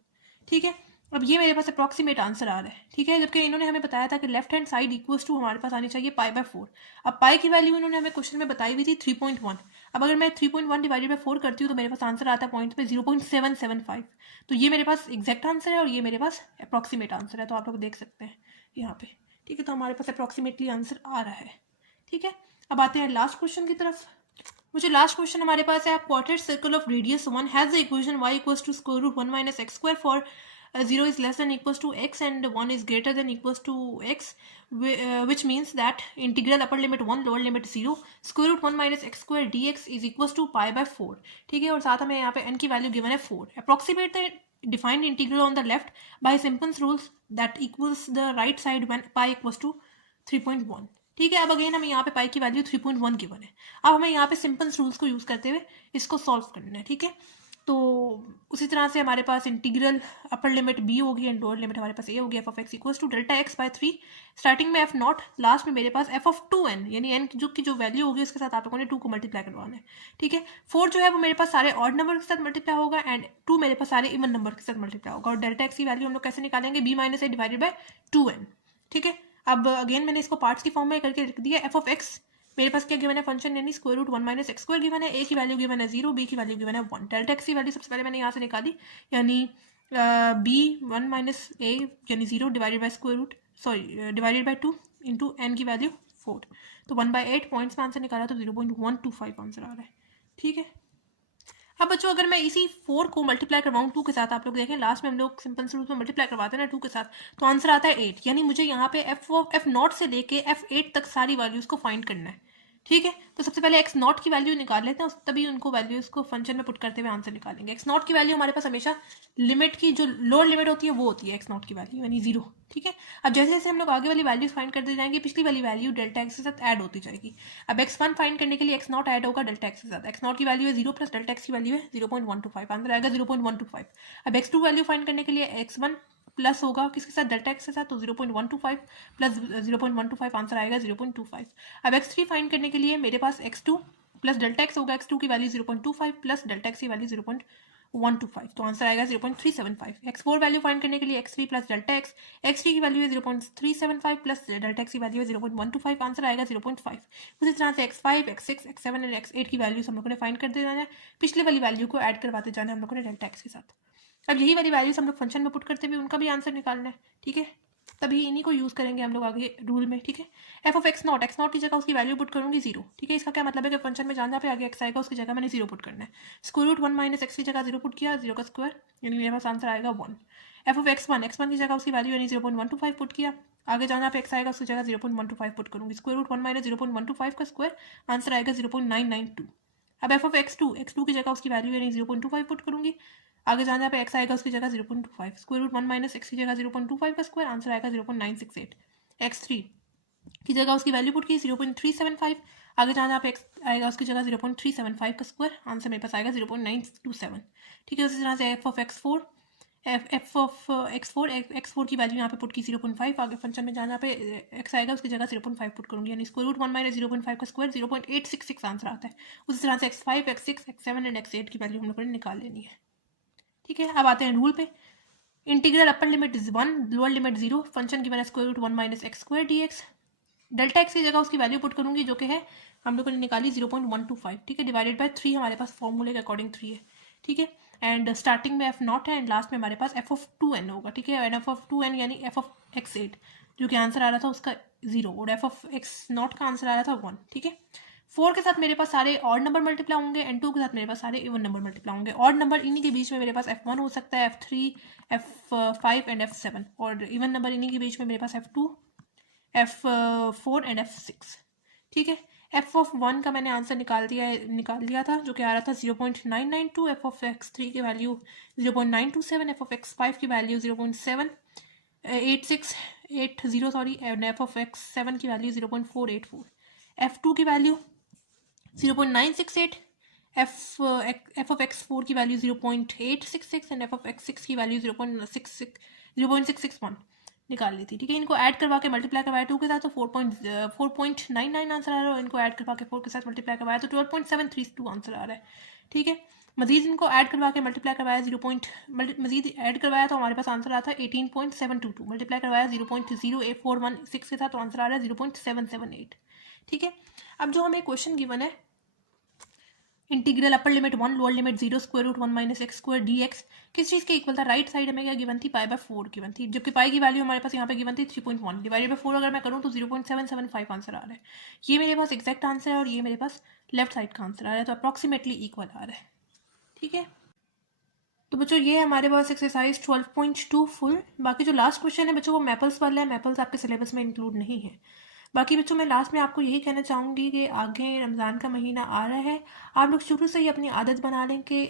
ठीक है, अब ये मेरे पास अप्रॉक्सीमेट आंसर आ रहा है। ठीक है, जबकि इन्होंने हमें बताया था कि left hand side equals to हमारे पास आनी चाहिए पाई बाय 4। अब पाई की वैल्यू इन्होंने हमें क्वेश्चन में बताई हुई थी 3.1। अब अगर मैं 3.1 डिवाइडेड बाय 4 करती हूँ तो मेरे पास आंसर आता है पॉइंट पे 0.775। तो ये मेरे पास एग्जैक्ट आंसर है और ये मेरे पास अप्रॉक्सीमेट आंसर है, तो आप लोग देख सकते हैं यहाँ पे। ठीक है, तो हमारे पास अप्रॉक्सीमेटली आंसर आ रहा है। ठीक है, अब आते हैं लास्ट क्वेश्चन की तरफ। मुझे लास्ट क्वेश्चन हमारे पास है, quadrant circle of radius 1 has the equation y equals to square root 1 minus x square for 0 is less than equals to x and 1 is greater than equals to x, which means that integral upper limit 1 lower limit 0 square root 1 minus x square dx is equals to pi by 4। ठीक है, और साथ हमें यहाँ पे n की value given है 4। approximate the defined integral on the left by Simpson's rules that equals the right side when pi equals to 3.1। ठीक है, अब अगेन हमें यहाँ पे पाई की वैल्यू 3.1 गिवन है। अब हमें यहाँ पे सिंपल्स रूल्स को यूज़ करते हुए इसको सॉल्व करना है। ठीक है, तो उसी तरह से हमारे पास इंटीग्रल अपर लिमिट b होगी एंड लोअर लिमिट हमारे पास a होगी। F of X equals to delta X by 3, starting में एफ नॉट, लास्ट में मेरे पास एफ ऑफ 2n, यानी n की जो वैल्यू होगी उसके साथ आप लोगों ने 2 को मल्टीप्लाई करवाना है। ठीक है, 4 जो है वो मेरे पास सारे ऑड नंबर के साथ मल्टीप्लाई होगा एंड 2 मेरे पास सारे इवन नंबर के साथ मल्टीप्लाई होगा। और डेल्टा एक्स की वैल्यू हम लोग कैसे निकालेंगे, b minus a divided by 2n। ठीक है, अब अगेन मैंने इसको पार्ट्स की फॉर्म में करके लिख दिया। एफ ऑफ एक्स मेरे पास क्या गिवन है, फंक्शन यानी square root 1 minus x square given है, ए की वैल्यू गिवन है 0, बी की वैल्यू गिवन है 1। डेल्टा एक्स की वैल्यू सबसे पहले मैंने यहाँ से निकाली, यानी बी 1 माइनस ए यानी 0 divided by square root divided by 2 into N की वैल्यू 4, तो 1/8 पॉइंट्स में आंसर निकाला तो 0.125 आंसर आ रहा है। ठीक है, अब बच्चों अगर मैं इसी 4 को मल्टीप्लाई करवाऊँ 2 के साथ, आप लोग देखें लास्ट में हम लोग सिंपल रूप में मल्टीप्लाई करवाते हैं ना 2 के साथ, तो आंसर आता है 8। यानी मुझे यहाँ पे एफ नॉट से लेके f8 तक सारी वैल्यूज को फाइंड करना है। ठीक है, तो सबसे पहले एक्स नॉट की वैल्यू निकाल लेते हैं, तभी उनको वैल्यूज को फंक्शन में पुट करते हुए आंसर निकालेंगे। एक्स नॉट की वैल्यू हमारे पास हमेशा लिमिट की जो लोअर लिमिट होती है वो होती है एक्स नॉट की वैल्यू यानी 0। ठीक है, अब जैसे जैसे हम लोग आगे वाली वैल्यूज फाइंड करते जाएंगे पिछली वाली वैल्यू डेल्टा एक्स के साथ ऐड होती जाएगी। अब x1 फाइंड करने के लिए एक्स नॉट ऐड होगा डेल्टा एक्स के साथ। एक्स नॉट की वैल्यू है 0 प्लस डेल्टा एक्स की वैल्यू है 0.125, आंसर आएगा 0.125। अब x2 वैल्यू फाइंड करने के लिए x1 प्लस होगा किसके साथ, डेल्टा एक्स के साथ, तो 0.125 प्लस 0.125 आंसर आएगा 0.25। अब x3 फाइंड करने के लिए मेरे पास x2 प्लस डेल्टा एक्स होगा, x2 की वैल्यू 0.25 प्लस डेल्टा एक्स की वैल्यू 0.125, तो आंसर आएगा 0.375। x4 वैल्यू फाइंड करने के लिए x3 plus delta x, x3 की वैल्यू है 0.375 प्लस डेल्टा एक्स की वैल्यू है 0.125, आंसर आएगा 0.5। उसी तरह से x5, x6, x7 and x8 की वैल्यूज हम लोगों ने फाइंड कर देना है, पिछले वाली वैल्यू को ऐड करवाते जाना है हम लोगों ने डेल्टा एक्स के साथ। अब यही वाली वैल्यूज हम लोग फंक्शन में पुट करते हुए उनका भी आंसर निकालना है। ठीक है, तभी इन्हीं को यूज़ करेंगे हम लोग आगे रूल में। ठीक है, एफ ऑफ एक्स नॉट की जगह उसकी वैल्यू पुट करूँगी 0। ठीक है, इसका क्या मतलब है कि फंक्शन में जहाँ पे आगे एक्स आएगा उसकी जगह मैंने 0 पुट करना है। स्क्वायर रूट 1 माइनस एक्स की जगह 0 पुट किया, 0 का स्क्वायर यानी मेरे पास आंसर आएगा 1। एफ ऑफ x1 की जगह उसकी वैल्यू यानी 0.125 पुट किया, आगे जहाँ पे एक्स आएगा उसकी जगह 0.125 पुट करूँगी। स्क्वायर रूट 1 माइनस 0.125 का स्क्वायर आंसर आएगा 0.992। अब एफ ऑफ x2 की जगह उसकी वैल्यू यानी 0.25 पुट करूँगी, आगे जहाँ पे एक्स आएगा उसकी जगह 0.25, स्क्वायर रूट 1 माइनस एक्स की जगह 0.25 का स्क्वायर आंसर आएगा 0.968। x3 की जगह उसकी वैल्यू पुट की 0.375, आगे जहाँ पे एक्स आएगा उसकी जगह 0.375 का स्क्वायर आंसर मेरे पास आएगा 0.927। ठीक है, उसी तरह से एफ ऑफ x4 की वैल्यू यहाँ पे पुट की 0.5, आगे फंक्शन में जहाँ पे एक्स आएगा उसकी जगह 0.5 पुट करूँगी, यानी स्क्वायर रूट 1 माइनस 0.5 का स्क्वायर 0.866 आंसर आता है। उसी तरह से x5, x6, x7 and x8 की वैल्यू हम लोगों ने निकाल लेनी है। ठीक है, अब आते हैं रूल पे। Integral upper limit 1 lower limit 0, function given है square root 1 minus x square dx। Delta x की जगह उसकी वैल्यू पुट करूँगी जो कि है हम लोगों ने निकाली 0.125, ठीक है, डिवाइडेड बाय 3 हमारे पास फॉर्मूले के अकॉर्डिंग 3 है, ठीक है। एंड स्टार्टिंग में एफ नॉट है एंड लास्ट में हमारे पास एफ ऑफ 2n होगा, ठीक है। एंड एफ ऑफ 2n यानी एफ ऑफ एक्स 8 जो कि आंसर आ रहा था उसका 0 और एफ ऑफ एक्स नॉट का आंसर आ रहा था 1, ठीक है। 4 के साथ मेरे पास सारे ऑड नंबर मल्टीप्लाई होंगे एंड 2 के साथ मेरे पास सारे इवन नंबर मल्टीप्लाई होंगे। ऑड नंबर इन्हीं के बीच में मेरे पास F1 हो सकता है, F3, F5 एंड F7, और इवन नंबर इन्हीं के बीच में मेरे पास F2, F4 एंड F6, ठीक है। एफ ऑफ 1 का मैंने आंसर निकाल दिया था जो कि आ रहा था 0.992, एफ ऑफ x3 की वैल्यू 0.927, एफ ऑफ x5 की value 0.78680 sorry, and F of x7 की वैल्यू 0.484, f2 की वैल्यू 0.968, एफ ऑफ x4 की value 0.866 and F of x6 की वैल्यू 0.661 निकाल ली थी, ठीक है। इनको ऐड करवा के मल्टीप्लाई करवाया 2 के साथ तो 4.99 आंसर आ रहा है, और इनको ऐड करवा के 4 के साथ मल्टीप्लाई करवाया तो 12.732 आंसर आ रहा है, ठीक है। मजीद इनको ऐड करवा के मल्टीप्लाई करवाया मजीद ऐड करवाया तो हमारे पास आंसर आता है 18.722, मल्टीप्लाई करवाया 0.08416 के साथ तो आंसर आ रहा है 0.778, ठीक है। अब जो हमें क्वेश्चन गिवन है integral upper limit 1 lower limit 0 square root 1 minus x square D X किस चीज़ के इक्वल था, राइट साइड हमें क्या गिवन थी, पाई बाय 4 गिवन थी, जबकि पाई की वैल्यू हमारे पास यहाँ पे गिवन थी 3.1 डिवाइडेड बाय 4 अगर मैं करूँ तो 0.775 आंसर आ रहा है। ये मेरे पास एग्जैक्ट आंसर है और ये मेरे पास लेफ्ट साइड का आंसर आ रहा है, तो अप्रॉक्सीमेटली इक्वल आ रहा है, ठीक है। तो बच्चों ये हमारे पास एक्सरसाइज 12.2 फुल। बाकी जो लास्ट क्वेश्चन है बच्चों वो मैपल्स वाला है, मैपल्स आपके सिलेबस में इंक्लूड नहीं है। बाकी बच्चों मैं लास्ट में आपको यही कहना चाहूँगी कि आगे रमज़ान का महीना आ रहा है, आप लोग शुरू से ही अपनी आदत बना लें कि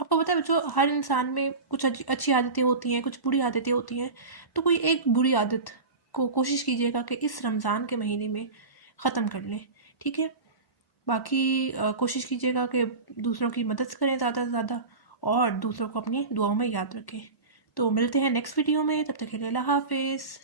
आपको पता है बच्चों हर इंसान में कुछ अच्छी आदतें होती हैं, कुछ बुरी आदतें होती हैं, तो कोई एक बुरी आदत को कोशिश कीजिएगा कि इस रमज़ान के महीने में ख़त्म कर लें, ठीक है। बाकी कोशिश कीजिएगा कि दूसरों की मदद करें ज़्यादा से ज़्यादा और दूसरों को अपनी दुआओं में याद रखें। तो मिलते हैं नेक्स्ट वीडियो में, तब तक के लिए अल्लाह हाफिज़।